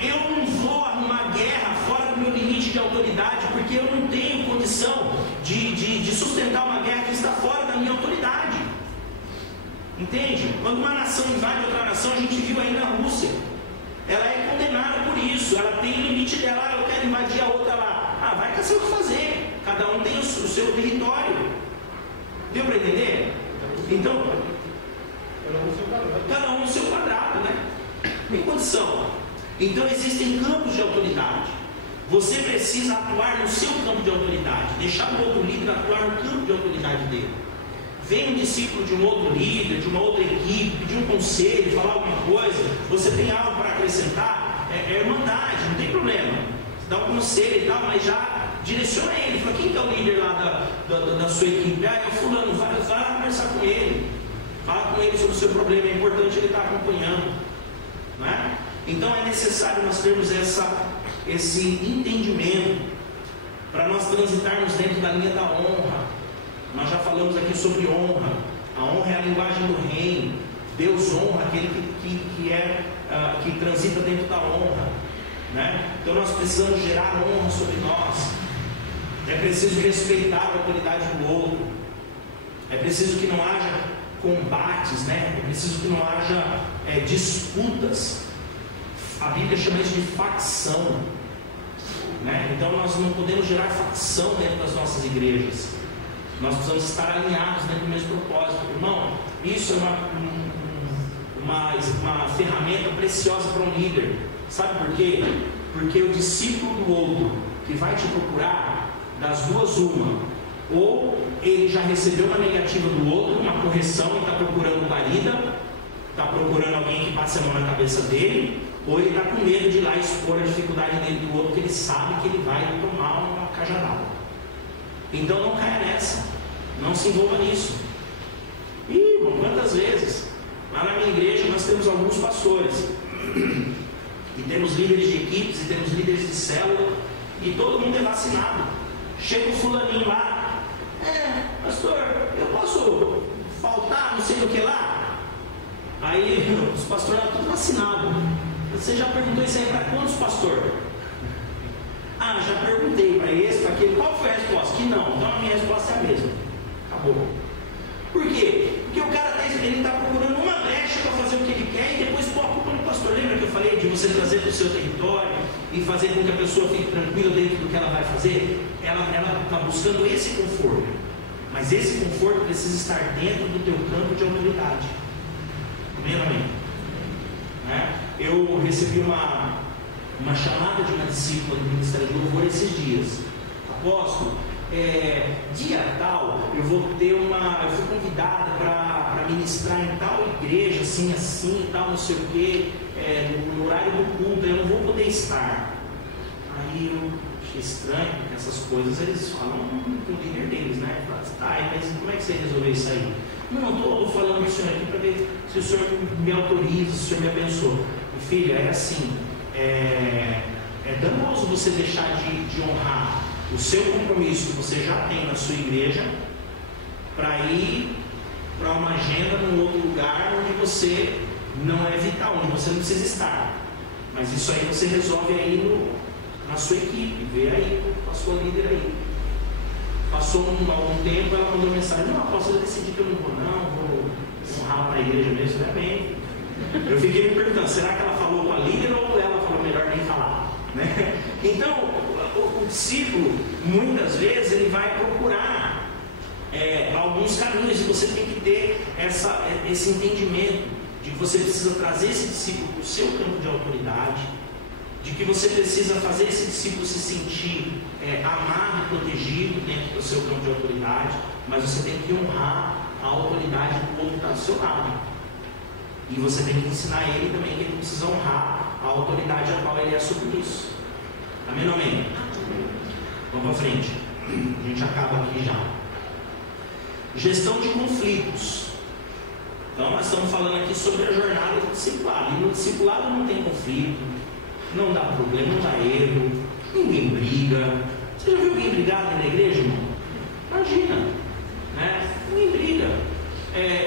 Eu não vou arrumar guerra fora do meu limite de autoridade, porque eu não tenho condição de sustentar uma guerra que está fora da minha autoridade. Entende? Quando uma nação invade outra nação, a gente viu aí na Rússia. Ela é condenada por isso. Ela tem o limite dela. Eu quero invadir a outra lá. Vai caçar o que fazer. Cada um tem o seu território. Deu para entender? Então, cada um no seu quadrado, né? Tem condição. Então existem campos de autoridade. Você precisa atuar no seu campo de autoridade, deixar o outro líder atuar no campo de autoridade dele. Vem um discípulo de um outro líder, de uma outra equipe, pedir um conselho, falar alguma coisa, você tem algo para acrescentar, é irmandade, não tem problema. Você dá um conselho e tal, mas já direciona ele. Fala, quem que é o líder lá da sua equipe? É o fulano, vai lá conversar com ele. Fala com ele sobre o seu problema, é importante ele estar acompanhando. Não é? Então é necessário nós termos esse entendimento para nós transitarmos dentro da linha da honra. Nós já falamos aqui sobre honra. A honra é a linguagem do reino. Deus honra aquele que transita dentro da honra, né? Então nós precisamos gerar honra sobre nós. É preciso respeitar a autoridade do outro. É preciso que não haja combates, né? É preciso que não haja disputas. A Bíblia chama isso de facção, né? Então nós não podemos gerar facção dentro das nossas igrejas. Nós precisamos estar alinhados dentro do mesmo propósito. Irmão, isso é uma ferramenta preciosa para um líder. Sabe por quê? Porque o discípulo do outro que vai te procurar, das duas uma, ou ele já recebeu uma negativa do outro, uma correção e está procurando guarida, está procurando alguém que passe a mão na cabeça dele, ou ele está com medo de ir lá expor a dificuldade dele do outro, porque ele sabe que ele vai tomar uma cajadada. Então não caia nessa, não se envolva nisso. Irmão, quantas vezes lá na minha igreja nós temos alguns pastores e temos líderes de equipes e temos líderes de célula e todo mundo é vacinado. Chega o fulaninho lá, pastor, eu posso faltar não sei o que lá? Aí os pastores estão todos vacinados. Você já perguntou isso aí para quantos pastores? Já perguntei para esse, para aquele. Qual foi a resposta? Que não. Então a minha resposta é a mesma. Acabou. Por quê? Porque o cara está procurando uma brecha para fazer o que ele quer e depois pôr a culpa no pastor. Lembra que eu falei de você trazer para o seu território e fazer com que a pessoa fique tranquila dentro do que ela vai fazer? Ela está buscando esse conforto. Mas esse conforto precisa estar dentro do teu campo de autoridade. Amém? Eu recebi uma chamada de uma discípula do Ministério de Louvor esses dias. Apóstolo, dia tal, eu fui convidada para ministrar em tal igreja, assim, tal, não sei o que, no horário do culto, eu não vou poder estar. Aí eu achei estranho, porque essas coisas eles falam com o líder deles, né? Mas como é que você resolveu isso aí? Não, eu estou falando com o senhor aqui para ver se o senhor me autoriza, se o senhor me abençoa. E filha, é assim, é danoso você deixar de honrar o seu compromisso que você já tem na sua igreja para ir para uma agenda num outro lugar onde você não é vital, onde você não precisa estar. Mas isso aí você resolve aí na sua equipe, vê aí com a sua líder aí. Passou algum tempo, ela mandou mensagem: não, apóstolo, eu decidi que eu não vou honrar para a igreja mesmo, não é bem. Eu fiquei me perguntando, será que ela falou com a líder ou ela falou melhor nem falar? Né? Então, o discípulo, muitas vezes, ele vai procurar alguns caminhos, e você tem que ter esse entendimento de que você precisa trazer esse discípulo para o seu campo de autoridade, de que você precisa fazer esse discípulo se sentir amado e protegido dentro do seu campo de autoridade, mas você tem que honrar a autoridade do outro está do seu lado. E você tem que ensinar ele também que ele precisa honrar a autoridade a qual ele é submisso. Amém ou amém? Vamos para frente. A gente acaba aqui já. Gestão de conflitos. Então nós estamos falando aqui sobre a jornada do discipulado. E no discipulado não tem conflito, não dá problema, não dá erro, ninguém briga. Você já viu alguém brigar na igreja, irmão? Imagina, né? Ninguém briga.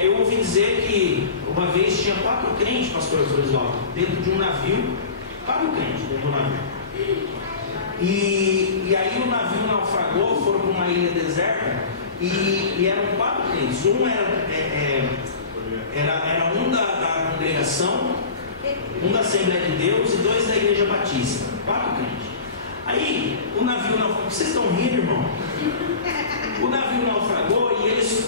Eu ouvi dizer que uma vez tinha 4 crentes, pastor Florisvaldo, dentro de um navio. 4 crentes dentro do navio. E aí o navio naufragou, foram para uma ilha deserta e eram 4 crentes. Um era um da congregação, um da Assembleia de Deus e 2 da Igreja Batista. 4 crentes. Aí o navio naufragou. Vocês estão rindo, irmão? O navio naufragou e eles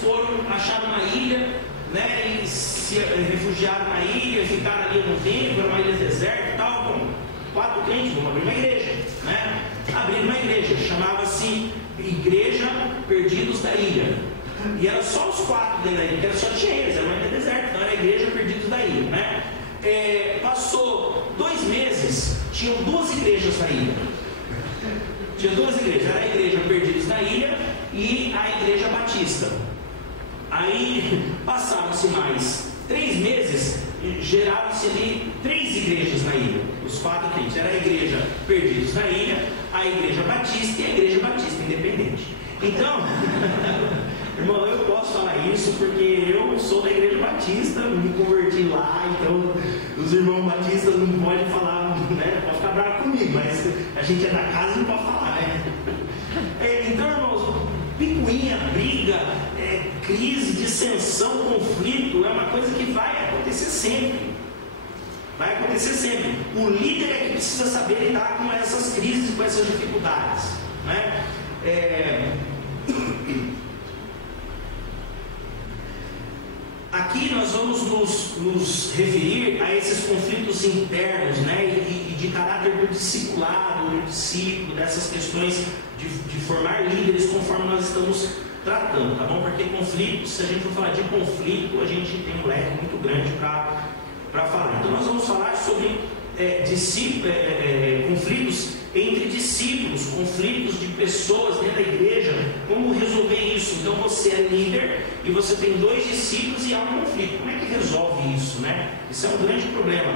acharam uma ilha, né, e se refugiaram na ilha, ficaram ali um tempo, era uma ilha deserta e tal. Bom, 4 crentes, vamos abrir uma igreja, né? Abriram uma igreja, chamava-se Igreja Perdidos da Ilha. E era só os 4 dentro da ilha, porque só tinha eles, era uma ilha deserta, então era a Igreja Perdidos da Ilha, né? Passou 2 meses, tinham 2 igrejas na ilha. Tinha 2 igrejas, era a Igreja Perdidos da Ilha e a Igreja Batista. Aí passaram-se mais 3 meses, geraram-se ali 3 igrejas na ilha. Os 4 crentes, era a Igreja Perdidos na Ilha, a Igreja Batista e a Igreja Batista Independente. Então, irmão, eu posso falar isso porque eu sou da Igreja Batista, me converti lá, então os irmãos batistas não podem falar, né? Pode ficar bravo comigo, mas a gente é da casa e não pode falar, né? Então, irmãos, picuinha, briga, crise, dissensão, conflito, é uma coisa que vai acontecer sempre. Vai acontecer sempre. O líder é que precisa saber lidar com essas crises e com essas dificuldades, né? Aqui nós vamos nos referir a esses conflitos internos, né, e de caráter do discipulado, do discípulo, dessas questões de formar líderes conforme nós estamos tratando, tá bom? Porque conflitos, se a gente for falar de conflito, a gente tem um leque muito grande para falar. Então nós vamos falar sobre conflitos entre discípulos, conflitos de pessoas dentro da igreja, como resolver isso. Então você é líder e você tem 2 discípulos e há um conflito. Como é que resolve isso, né? Isso é um grande problema.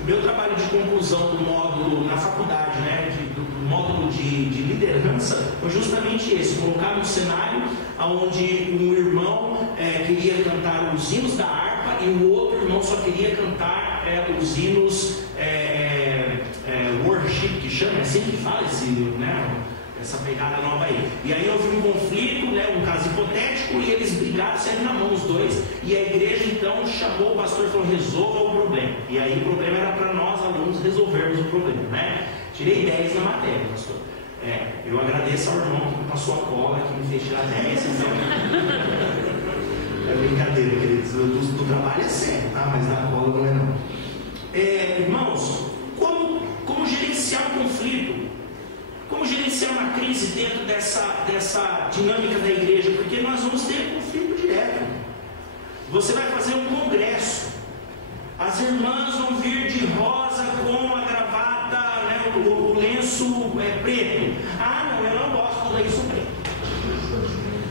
O meu trabalho de conclusão do módulo na faculdade, né, do módulo de liderança, foi justamente esse: colocar um cenário onde um irmão queria cantar os hinos da harpa e o outro irmão só queria cantar os hinos worship, que chama, é assim que fala essa pegada nova aí. E aí houve um conflito, né, um caso hipotético, e eles brigaram, saíram na mão os 2, e a igreja então chamou o pastor e falou: resolva o problema. E aí o problema era para nós alunos resolvermos o problema, né? Tirei 10 na matéria, pastor. Eu agradeço ao irmão que passou a cola, que me fez tirar 10, então é brincadeira, queridos, do trabalho é sério, tá? Mas da cola não é não. Irmãos, como gerenciar um conflito? Como gerenciar uma crise dentro dessa dinâmica da igreja? Porque nós vamos ter conflito direto. Você vai fazer um congresso, as irmãs vão vir de rosa com a gravata, né, o lenço preto. Ah, não, eu não gosto do lenço preto.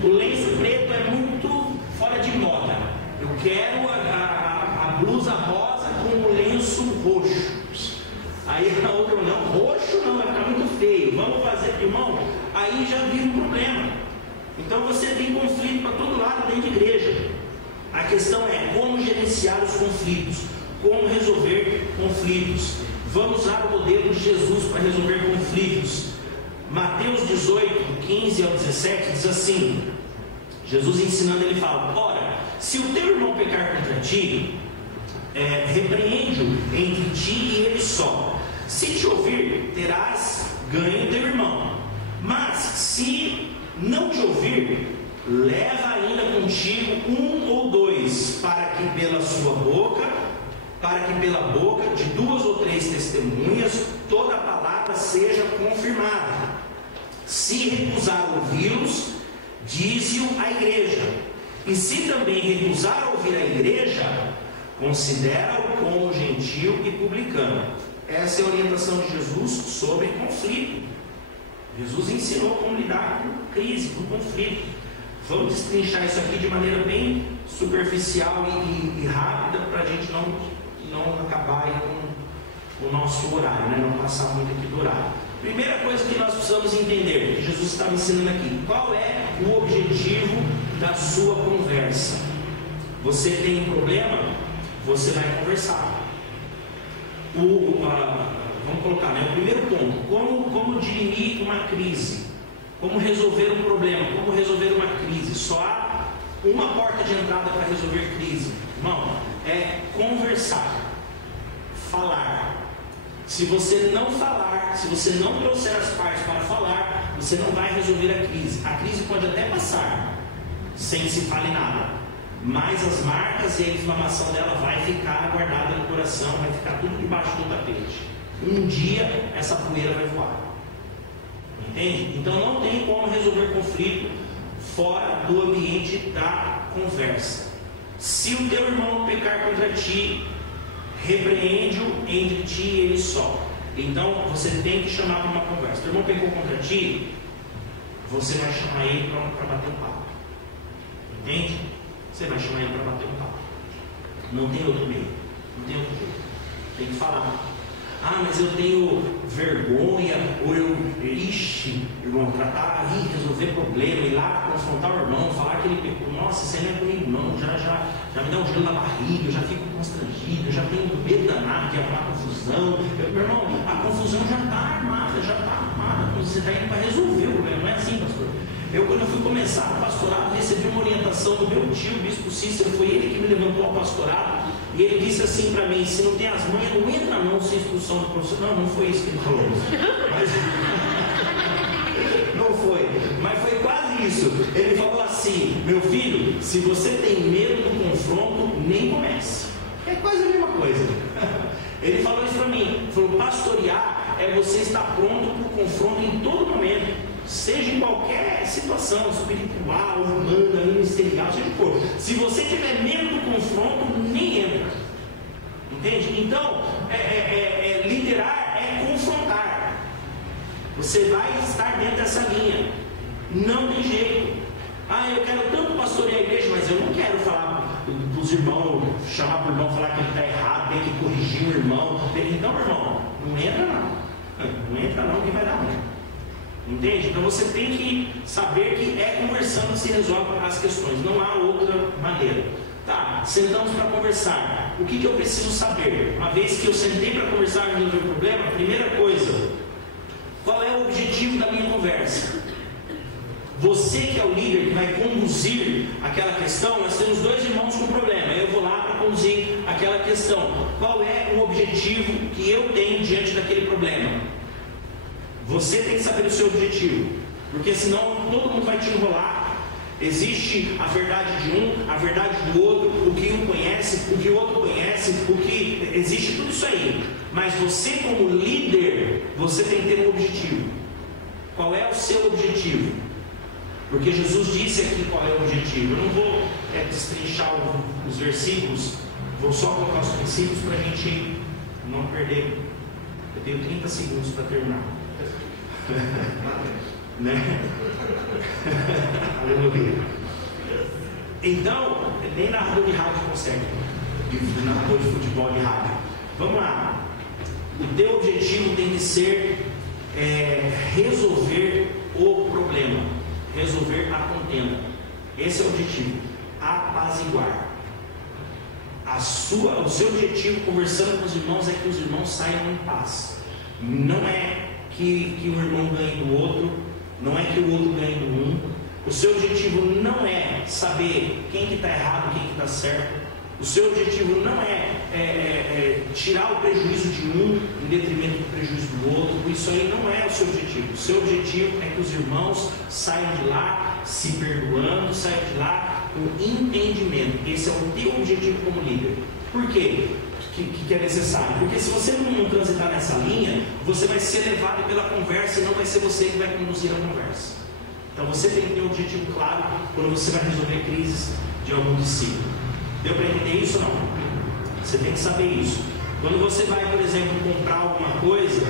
O lenço preto é muito fora de moda. Eu quero a blusa rosa com o lenço roxo. Aí a outra, não, roxo não, vai ficar muito feio, vamos fazer, irmão, aí já vira um problema. Então você tem conflito para todo lado dentro da igreja. A questão é como gerenciar os conflitos, como resolver conflitos. Vamos usar o modelo de Jesus para resolver conflitos. Mateus 18, 15 ao 17 diz assim, Jesus ensinando, ele fala: ora, se o teu irmão pecar contra ti, repreende-o entre ti e ele só. Se te ouvir, terás ganho teu irmão. Mas se não te ouvir, leva ainda contigo 1 ou 2, para que pela boca de 2 ou 3 testemunhas toda a palavra seja confirmada. Se recusar ouvi-los, dize-o à igreja. E se também recusar a ouvir a igreja, considera-o como gentil e publicano. Essa é a orientação de Jesus sobre conflito. Jesus ensinou como lidar com crise, com conflito. Vamos destrinchar isso aqui de maneira bem superficial e rápida, para a gente não acabar aí com o nosso horário, né? Não passar muito aqui do horário. Primeira coisa que nós precisamos entender, que Jesus estava ensinando aqui: qual é o objetivo da sua conversa? Você tem um problema? Você vai conversar. Vamos colocar, né? O primeiro ponto: como dirimir uma crise, como resolver um problema, como resolver uma crise. Só há uma porta de entrada para resolver crise, irmão, é conversar, falar. Se você não falar, se você não trouxer as partes para falar, você não vai resolver a crise. A crise pode até passar sem que se fale nada, mas as marcas e a inflamação dela vai ficar guardada no coração, vai ficar tudo debaixo do tapete. Um dia essa poeira vai voar. Entende? Então não tem como resolver conflito fora do ambiente da conversa. Se o teu irmão pecar contra ti, repreende-o entre ti e ele só. Então você tem que chamar para uma conversa. Teu irmão pecou contra ti, você vai chamar ele para bater um papo. Entende? Você vai chamar ele para bater um papo. Não tem outro meio. Não tem outro meio. Tem que falar. Ah, mas eu tenho vergonha, ou irmão, tratar ali, resolver problema, ir lá confrontar o irmão, falar que ele pecou. Nossa, isso aí não é comigo não, já me dá um gelo na barriga, eu já fico constrangido, eu já tenho medo danado de arrumar confusão. Meu irmão, a confusão já está armada, você está indo para resolver o problema, não é assim, pastor? Quando eu fui começar o pastorado, recebi uma orientação do meu tio, o bispo Cícero, foi ele que me levantou ao pastorado, e ele disse assim para mim: se não tem as manhas, não entra não sem expulsão do professor. Não foi isso que ele falou. Mas não foi, mas foi quase isso. Ele falou assim: meu filho, se você tem medo do confronto, nem comece. É quase a mesma coisa. Ele falou isso para mim. Ele falou: pastorear é você estar pronto para o confronto em todo momento, seja em qualquer situação, espiritual, humana, ministerial, seja o que for. Se você tiver medo do confronto, nem entra. Entende? Então, liderar é confrontar. Você vai estar dentro dessa linha. Não tem jeito. Ah, eu quero tanto pastorear a igreja, mas eu não quero falar para os irmãos, chamar para o irmão falar que ele está errado, tem que corrigir o irmão. Então, irmão, não entra não. Não entra não, que vai dar ruim. Entende? Então você tem que saber que é conversando que se resolve as questões. Não há outra maneira. Tá, sentamos para conversar. O que eu preciso saber? Uma vez que eu sentei para conversar e resolver o problema, primeira coisa: qual é o objetivo da minha conversa? Você que é o líder que vai conduzir aquela questão. Nós temos dois irmãos com problema, eu vou lá para conduzir aquela questão. Qual é o objetivo que eu tenho diante daquele problema? Você tem que saber o seu objetivo, porque senão todo mundo vai te enrolar. Existe a verdade de um, a verdade do outro, o que um conhece, o que o outro conhece, existe tudo isso aí. Mas você como líder, você tem que ter um objetivo. Qual é o seu objetivo? Porque Jesus disse aqui qual é o objetivo. Eu não vou destrinchar os versículos, vou só colocar os princípios para a gente não perder. Eu tenho 30 segundos para terminar. Né? Aleluia. Então, nem narrador de rádio consegue, narrador de futebol de rádio. Vamos lá. O teu objetivo tem que ser resolver o problema, resolver a contenda. Esse é o objetivo. Apaziguar. O seu objetivo conversando com os irmãos é que os irmãos saiam em paz. Não é que um irmão ganhe do outro, não é que o outro ganhe do um. O seu objetivo não é saber quem que está errado, quem que está certo. O seu objetivo não é tirar o prejuízo de um em detrimento do prejuízo do outro. Isso aí não é o seu objetivo. O seu objetivo é que os irmãos saiam de lá se perdoando, saiam de lá com entendimento. Esse é o teu objetivo como líder. Por quê? Que é necessário, porque se você não transitar nessa linha, você vai ser levado pela conversa e não vai ser você que vai conduzir a conversa. Então você tem que ter um objetivo claro quando você vai resolver crises de algum discípulo. Deu para entender isso ou não? Você tem que saber isso. Quando você vai, por exemplo, comprar alguma coisa,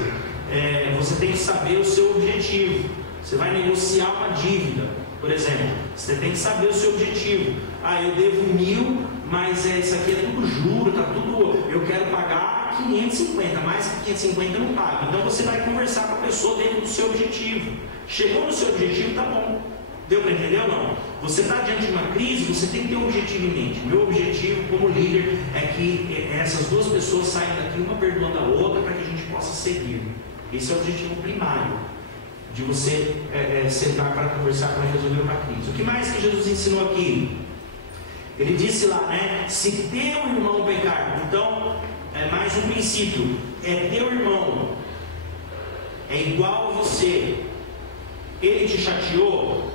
você tem que saber o seu objetivo. Você vai negociar uma dívida, por exemplo, você tem que saber o seu objetivo. Eu devo 1.000, mas isso aqui é tudo juro, tá tudo. Eu quero pagar 550, mais que 550 eu não pago. Então você vai conversar com a pessoa dentro do seu objetivo. Chegou no seu objetivo, tá bom. Deu para entender ou não? Você está diante de uma crise, você tem que ter um objetivo em mente. Meu objetivo como líder é que essas duas pessoas saiam daqui, uma perdoando a outra, para que a gente possa seguir. Esse é o objetivo primário de você sentar para conversar, para resolver uma crise. O que mais que Jesus ensinou aqui? Ele disse lá, se teu irmão pecar, então, mais um princípio, teu irmão, é igual a você, ele te chateou,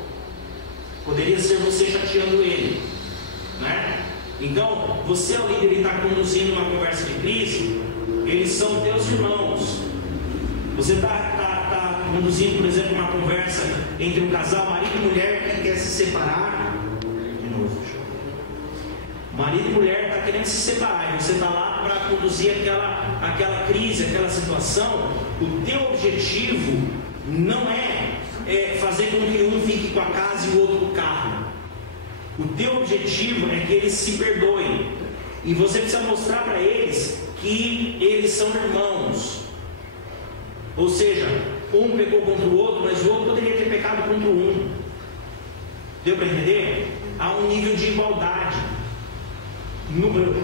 poderia ser você chateando ele, Então, você é o líder e está conduzindo uma conversa de crise, eles são teus irmãos. Você está conduzindo, por exemplo, uma conversa entre um casal, marido e mulher, que quer se separar. De novo, marido e mulher está querendo se separar, e você está lá para conduzir aquela crise, aquela situação. O teu objetivo não é fazer com que um fique com a casa e o outro com o carro. O teu objetivo é que eles se perdoem, e você precisa mostrar para eles que eles são irmãos. Ou seja, um pecou contra o outro, mas o outro poderia ter pecado contra um. Deu para entender? Há um nível de igualdade.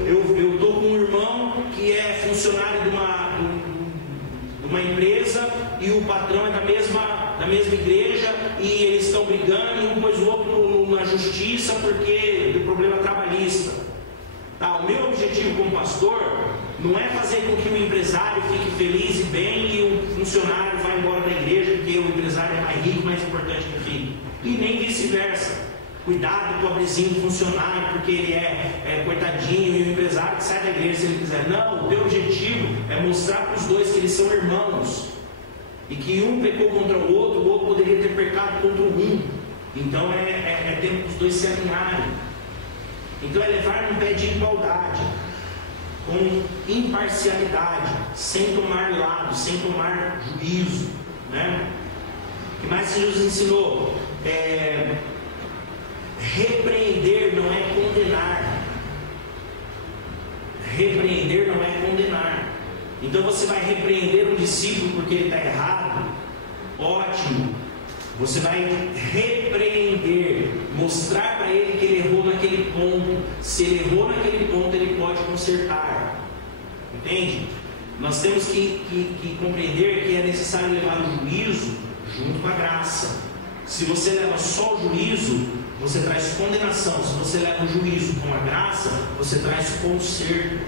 Eu estou com um irmão que é funcionário de uma empresa, e o patrão é da mesma igreja, e eles estão brigando, e um pôs o outro na justiça porque do problema trabalhista. O meu objetivo como pastor não é fazer com que o empresário fique feliz e bem e o funcionário vá embora da igreja porque o empresário é mais rico, mais importante que o filho. E nem vice-versa. Cuidado, pobrezinho funcionário, porque ele é coitadinho, e o empresário que sai da igreja se ele quiser. Não, o teu objetivo é mostrar para os dois que eles são irmãos. E que um pecou contra o outro poderia ter pecado contra um. Então é tempo para os dois se alinharem. Então é levar um pé de igualdade, com imparcialidade, sem tomar lado, sem tomar juízo. O que mais que Jesus ensinou? Repreender não é condenar. Repreender não é condenar. Então você vai repreender um discípulo porque ele está errado? Ótimo. Você vai repreender, mostrar para ele que ele errou naquele ponto. Se ele errou naquele ponto, ele pode consertar. Entende? Nós temos que compreender que é necessário levar o juízo junto com a graça. Se você leva só o juízo, você traz condenação. Se você leva o juízo com a graça, você traz conserto.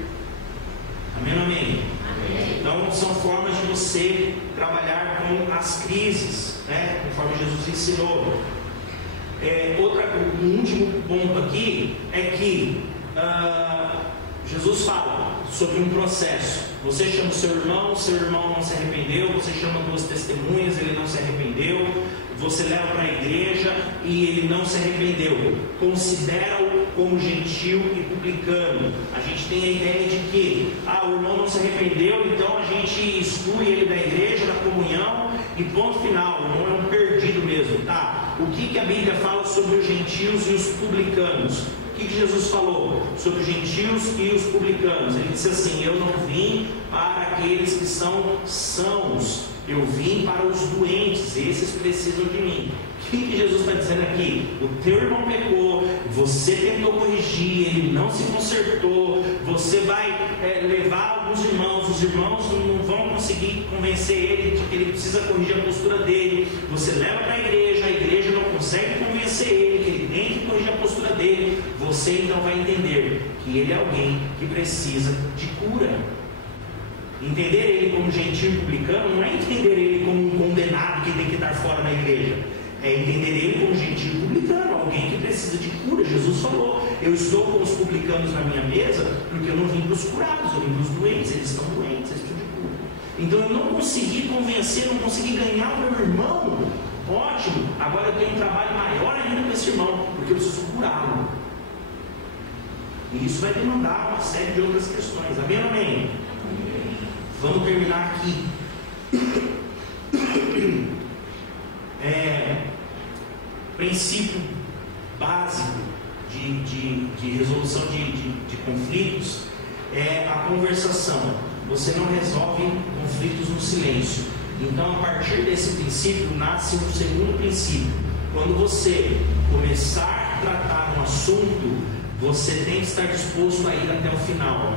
Amém ou amém? Então são formas de você trabalhar com as crises, conforme Jesus ensinou. Um último ponto aqui é que Jesus fala sobre um processo. Você chama o seu irmão não se arrependeu. Você chama duas testemunhas, ele não se arrependeu. Você leva para a igreja e ele não se arrependeu. Considera-o como gentil e publicano. A gente tem a ideia de que o irmão não se arrependeu, então a gente exclui ele da igreja, da comunhão, e ponto final. O irmão é um perdido mesmo. O que a Bíblia fala sobre os gentios e os publicanos? O que Jesus falou sobre os gentios e os publicanos? Ele disse assim: eu não vim para aqueles que são sãos, eu vim para os doentes, esses precisam de mim. O que Jesus está dizendo aqui? O teu irmão pecou, você tentou corrigir, ele não se consertou, você vai levar alguns irmãos, os irmãos não vão conseguir convencer ele de que ele precisa corrigir a postura dele, você leva para a igreja não consegue convencer ele que ele tem que corrigir a postura dele, você então vai entender que ele é alguém que precisa de cura. Entender ele como gentil publicano não é entender ele como um condenado que tem que estar fora da igreja. É entender ele como gentil publicano, alguém que precisa de cura. Jesus falou: eu estou com os publicanos na minha mesa porque eu não vim para os curados, eu vim para os doentes, eles estão doentes, eles precisam de cura. Então eu não consegui convencer, não consegui ganhar o meu irmão. Ótimo, ótimo, agora eu tenho um trabalho maior ainda com esse irmão, porque eu preciso curá-lo. E isso vai demandar uma série de outras questões. Amém ou amém? Vamos terminar aqui. Princípio básico de resolução de conflitos é a conversação. Você não resolve conflitos no silêncio. Então, a partir desse princípio, nasce um segundo princípio. Quando você começar a tratar um assunto, você tem que estar disposto a ir até o final.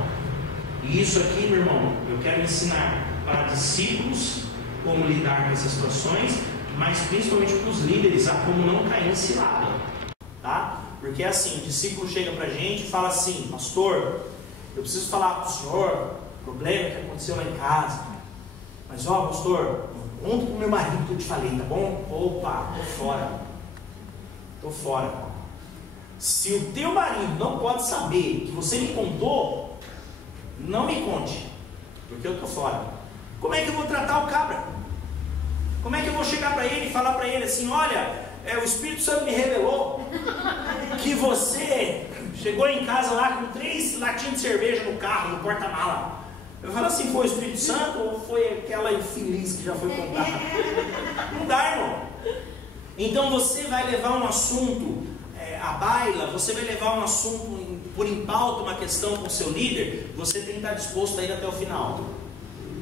E isso aqui, meu irmão, eu quero ensinar para discípulos como lidar com essas situações, mas principalmente para os líderes a como não cair em cilada, tá? Porque assim, o discípulo chega para a gente e fala assim: pastor, eu preciso falar para o senhor o problema que aconteceu lá em casa, mas ó, pastor, conta com o meu marido que eu te falei, tá bom? Opa, tô fora. Se o teu marido não pode saber que você me contou, não me conte, porque eu tô fora. Como é que eu vou tratar o cabra? Como é que eu vou chegar para ele e falar para ele assim: olha, o Espírito Santo me revelou que você chegou em casa lá com 3 latinhas de cerveja no carro, no porta-mala. Eu falo assim: foi o Espírito Santo ou foi aquela infeliz que já foi contada? Não dá, irmão. Então você vai levar um assunto à baila, você vai levar um assunto por em pauta, uma questão com o seu líder, você tem que estar disposto a ir até o final.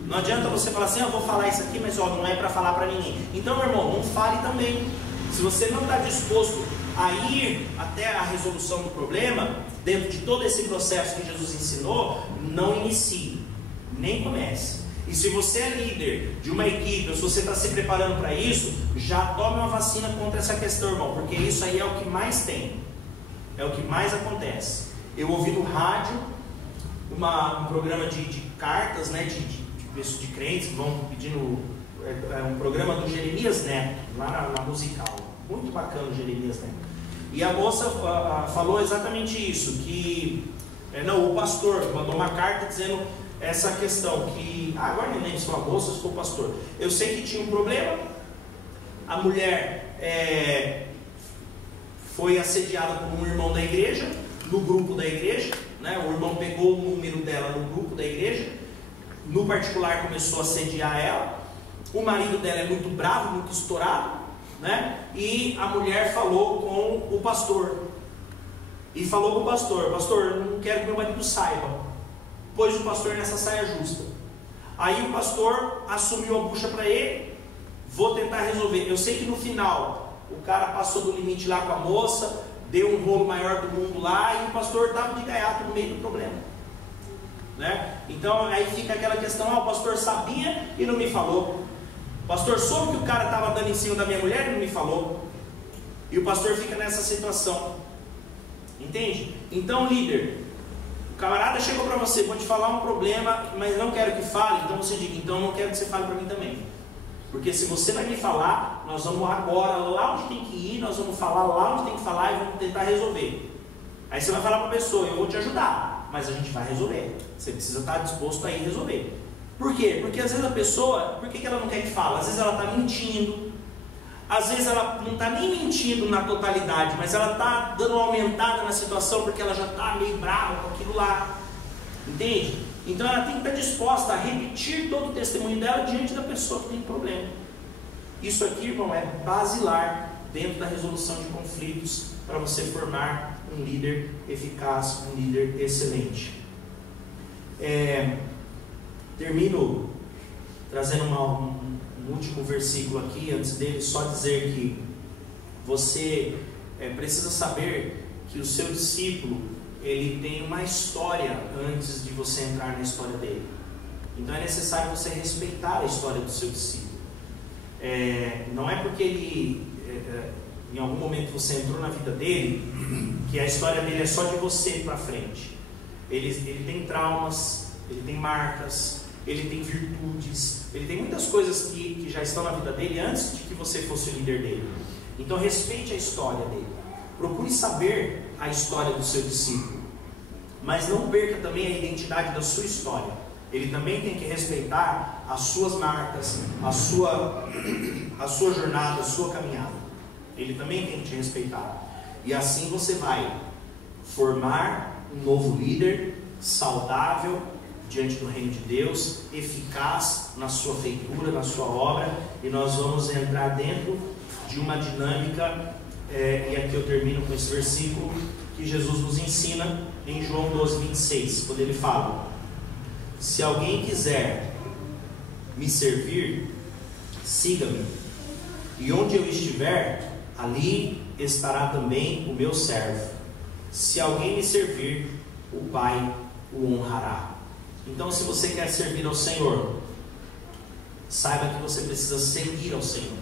Não adianta você falar assim: eu vou falar isso aqui, mas não é para falar para ninguém. Então, meu irmão, não fale também. Se você não está disposto a ir até a resolução do problema, dentro de todo esse processo que Jesus ensinou, não inicie, nem comece. E se você é líder de uma equipe, ou se você está se preparando para isso, já tome uma vacina contra essa questão, irmão, porque isso aí é o que mais tem, é o que mais acontece. Eu ouvi no rádio um programa de cartas, né, de crentes que vão pedindo um programa do Jeremias Neto, lá na Musical, muito bacana o Jeremias Neto. E a moça falou exatamente isso, que o pastor mandou uma carta dizendo essa questão, que agora não lembro se foi a moça ou se foi o pastor. Eu sei que tinha um problema, a mulher foi assediada por um irmão da igreja, no grupo da igreja, né? O irmão pegou o número dela no grupo da igreja, no particular começou a assediar ela. O marido dela é muito bravo, muito estourado, né? E a mulher falou com o pastor, e falou com o pastor: pastor, eu não quero que meu marido saiba. Pôs o pastor nessa saia justa. Aí o pastor assumiu a bucha para ele: vou tentar resolver. Eu sei que no final o cara passou do limite lá com a moça, deu um rolo maior do mundo lá, e o pastor estava de gaiato no meio do problema, né? Então aí fica aquela questão: o pastor sabia e não me falou. O pastor soube que o cara estava dando em cima da minha mulher e não me falou. E o pastor fica nessa situação, entende? Então, líder, o camarada chegou para você: vou te falar um problema, mas não quero que fale. Então você diga: então não quero que você fale para mim também, porque se você vai me falar, nós vamos agora lá onde tem que ir, nós vamos falar lá onde tem que falar e vamos tentar resolver. Aí você vai falar para a pessoa: eu vou te ajudar, mas a gente vai resolver. Você precisa estar disposto a ir resolver. Por quê? Porque às vezes a pessoa, por que ela não quer que fale? Às vezes ela está mentindo, às vezes ela não está nem mentindo na totalidade, mas ela está dando uma aumentada na situação porque ela já está meio brava com aquilo lá, entende? Então ela tem que estar disposta a repetir todo o testemunho dela diante da pessoa que tem problema. Isso aqui, irmão, é basilar dentro da resolução de conflitos para você formar um líder eficaz, um líder excelente. Termino trazendo um último versículo aqui, antes dele, só dizer que você precisa saber que o seu discípulo, ele tem uma história antes de você entrar na história dele. Então é necessário você respeitar a história do seu discípulo. Não é porque ele, em algum momento você entrou na vida dele, que a história dele é só de você para frente. Ele tem traumas, ele tem marcas, ele tem virtudes, ele tem muitas coisas que já estão na vida dele antes de que você fosse o líder dele. Então respeite a história dele, procure saber a história do seu discípulo, mas não perca também a identidade da sua história. Ele também tem que respeitar as suas marcas, a sua jornada, a sua caminhada. Ele também tem que te respeitar. E assim você vai formar um novo líder saudável diante do reino de Deus, eficaz na sua feitura, na sua obra, e nós vamos entrar dentro de uma dinâmica, e aqui eu termino com esse versículo que Jesus nos ensina em João 12:26, quando ele fala: se alguém quiser me servir, siga-me, e onde eu estiver, ali estará também o meu servo. Se alguém me servir, o Pai o honrará. Então, se você quer servir ao Senhor, saiba que você precisa seguir ao Senhor.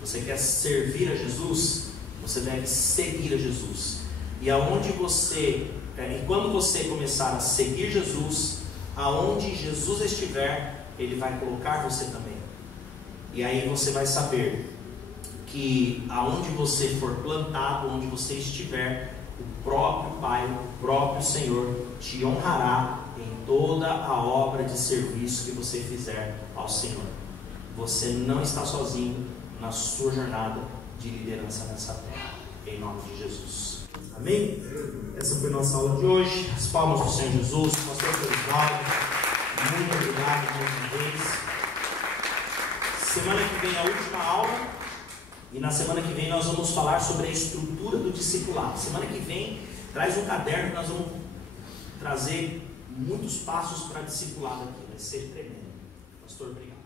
Você quer servir a Jesus, você deve seguir a Jesus. E aonde você, e quando você começar a seguir Jesus, aonde Jesus estiver, Ele vai colocar você também. E aí você vai saber que aonde você for plantado, onde você estiver, o próprio Pai, o próprio Senhor te honrará em toda a obra de serviço que você fizer ao Senhor. Você não está sozinho na sua jornada de liderança nessa terra, em nome de Jesus. Amém? Essa foi a nossa aula de hoje. As palmas do Senhor Jesus. Pastor Osvaldo, muito obrigado mais uma vez. Semana que vem a última aula, e na semana que vem nós vamos falar sobre a estrutura do discipulado. Semana que vem traz um caderno que nós vamos trazer muitos passos para discipulado aqui. Vai ser tremendo. Pastor, obrigado.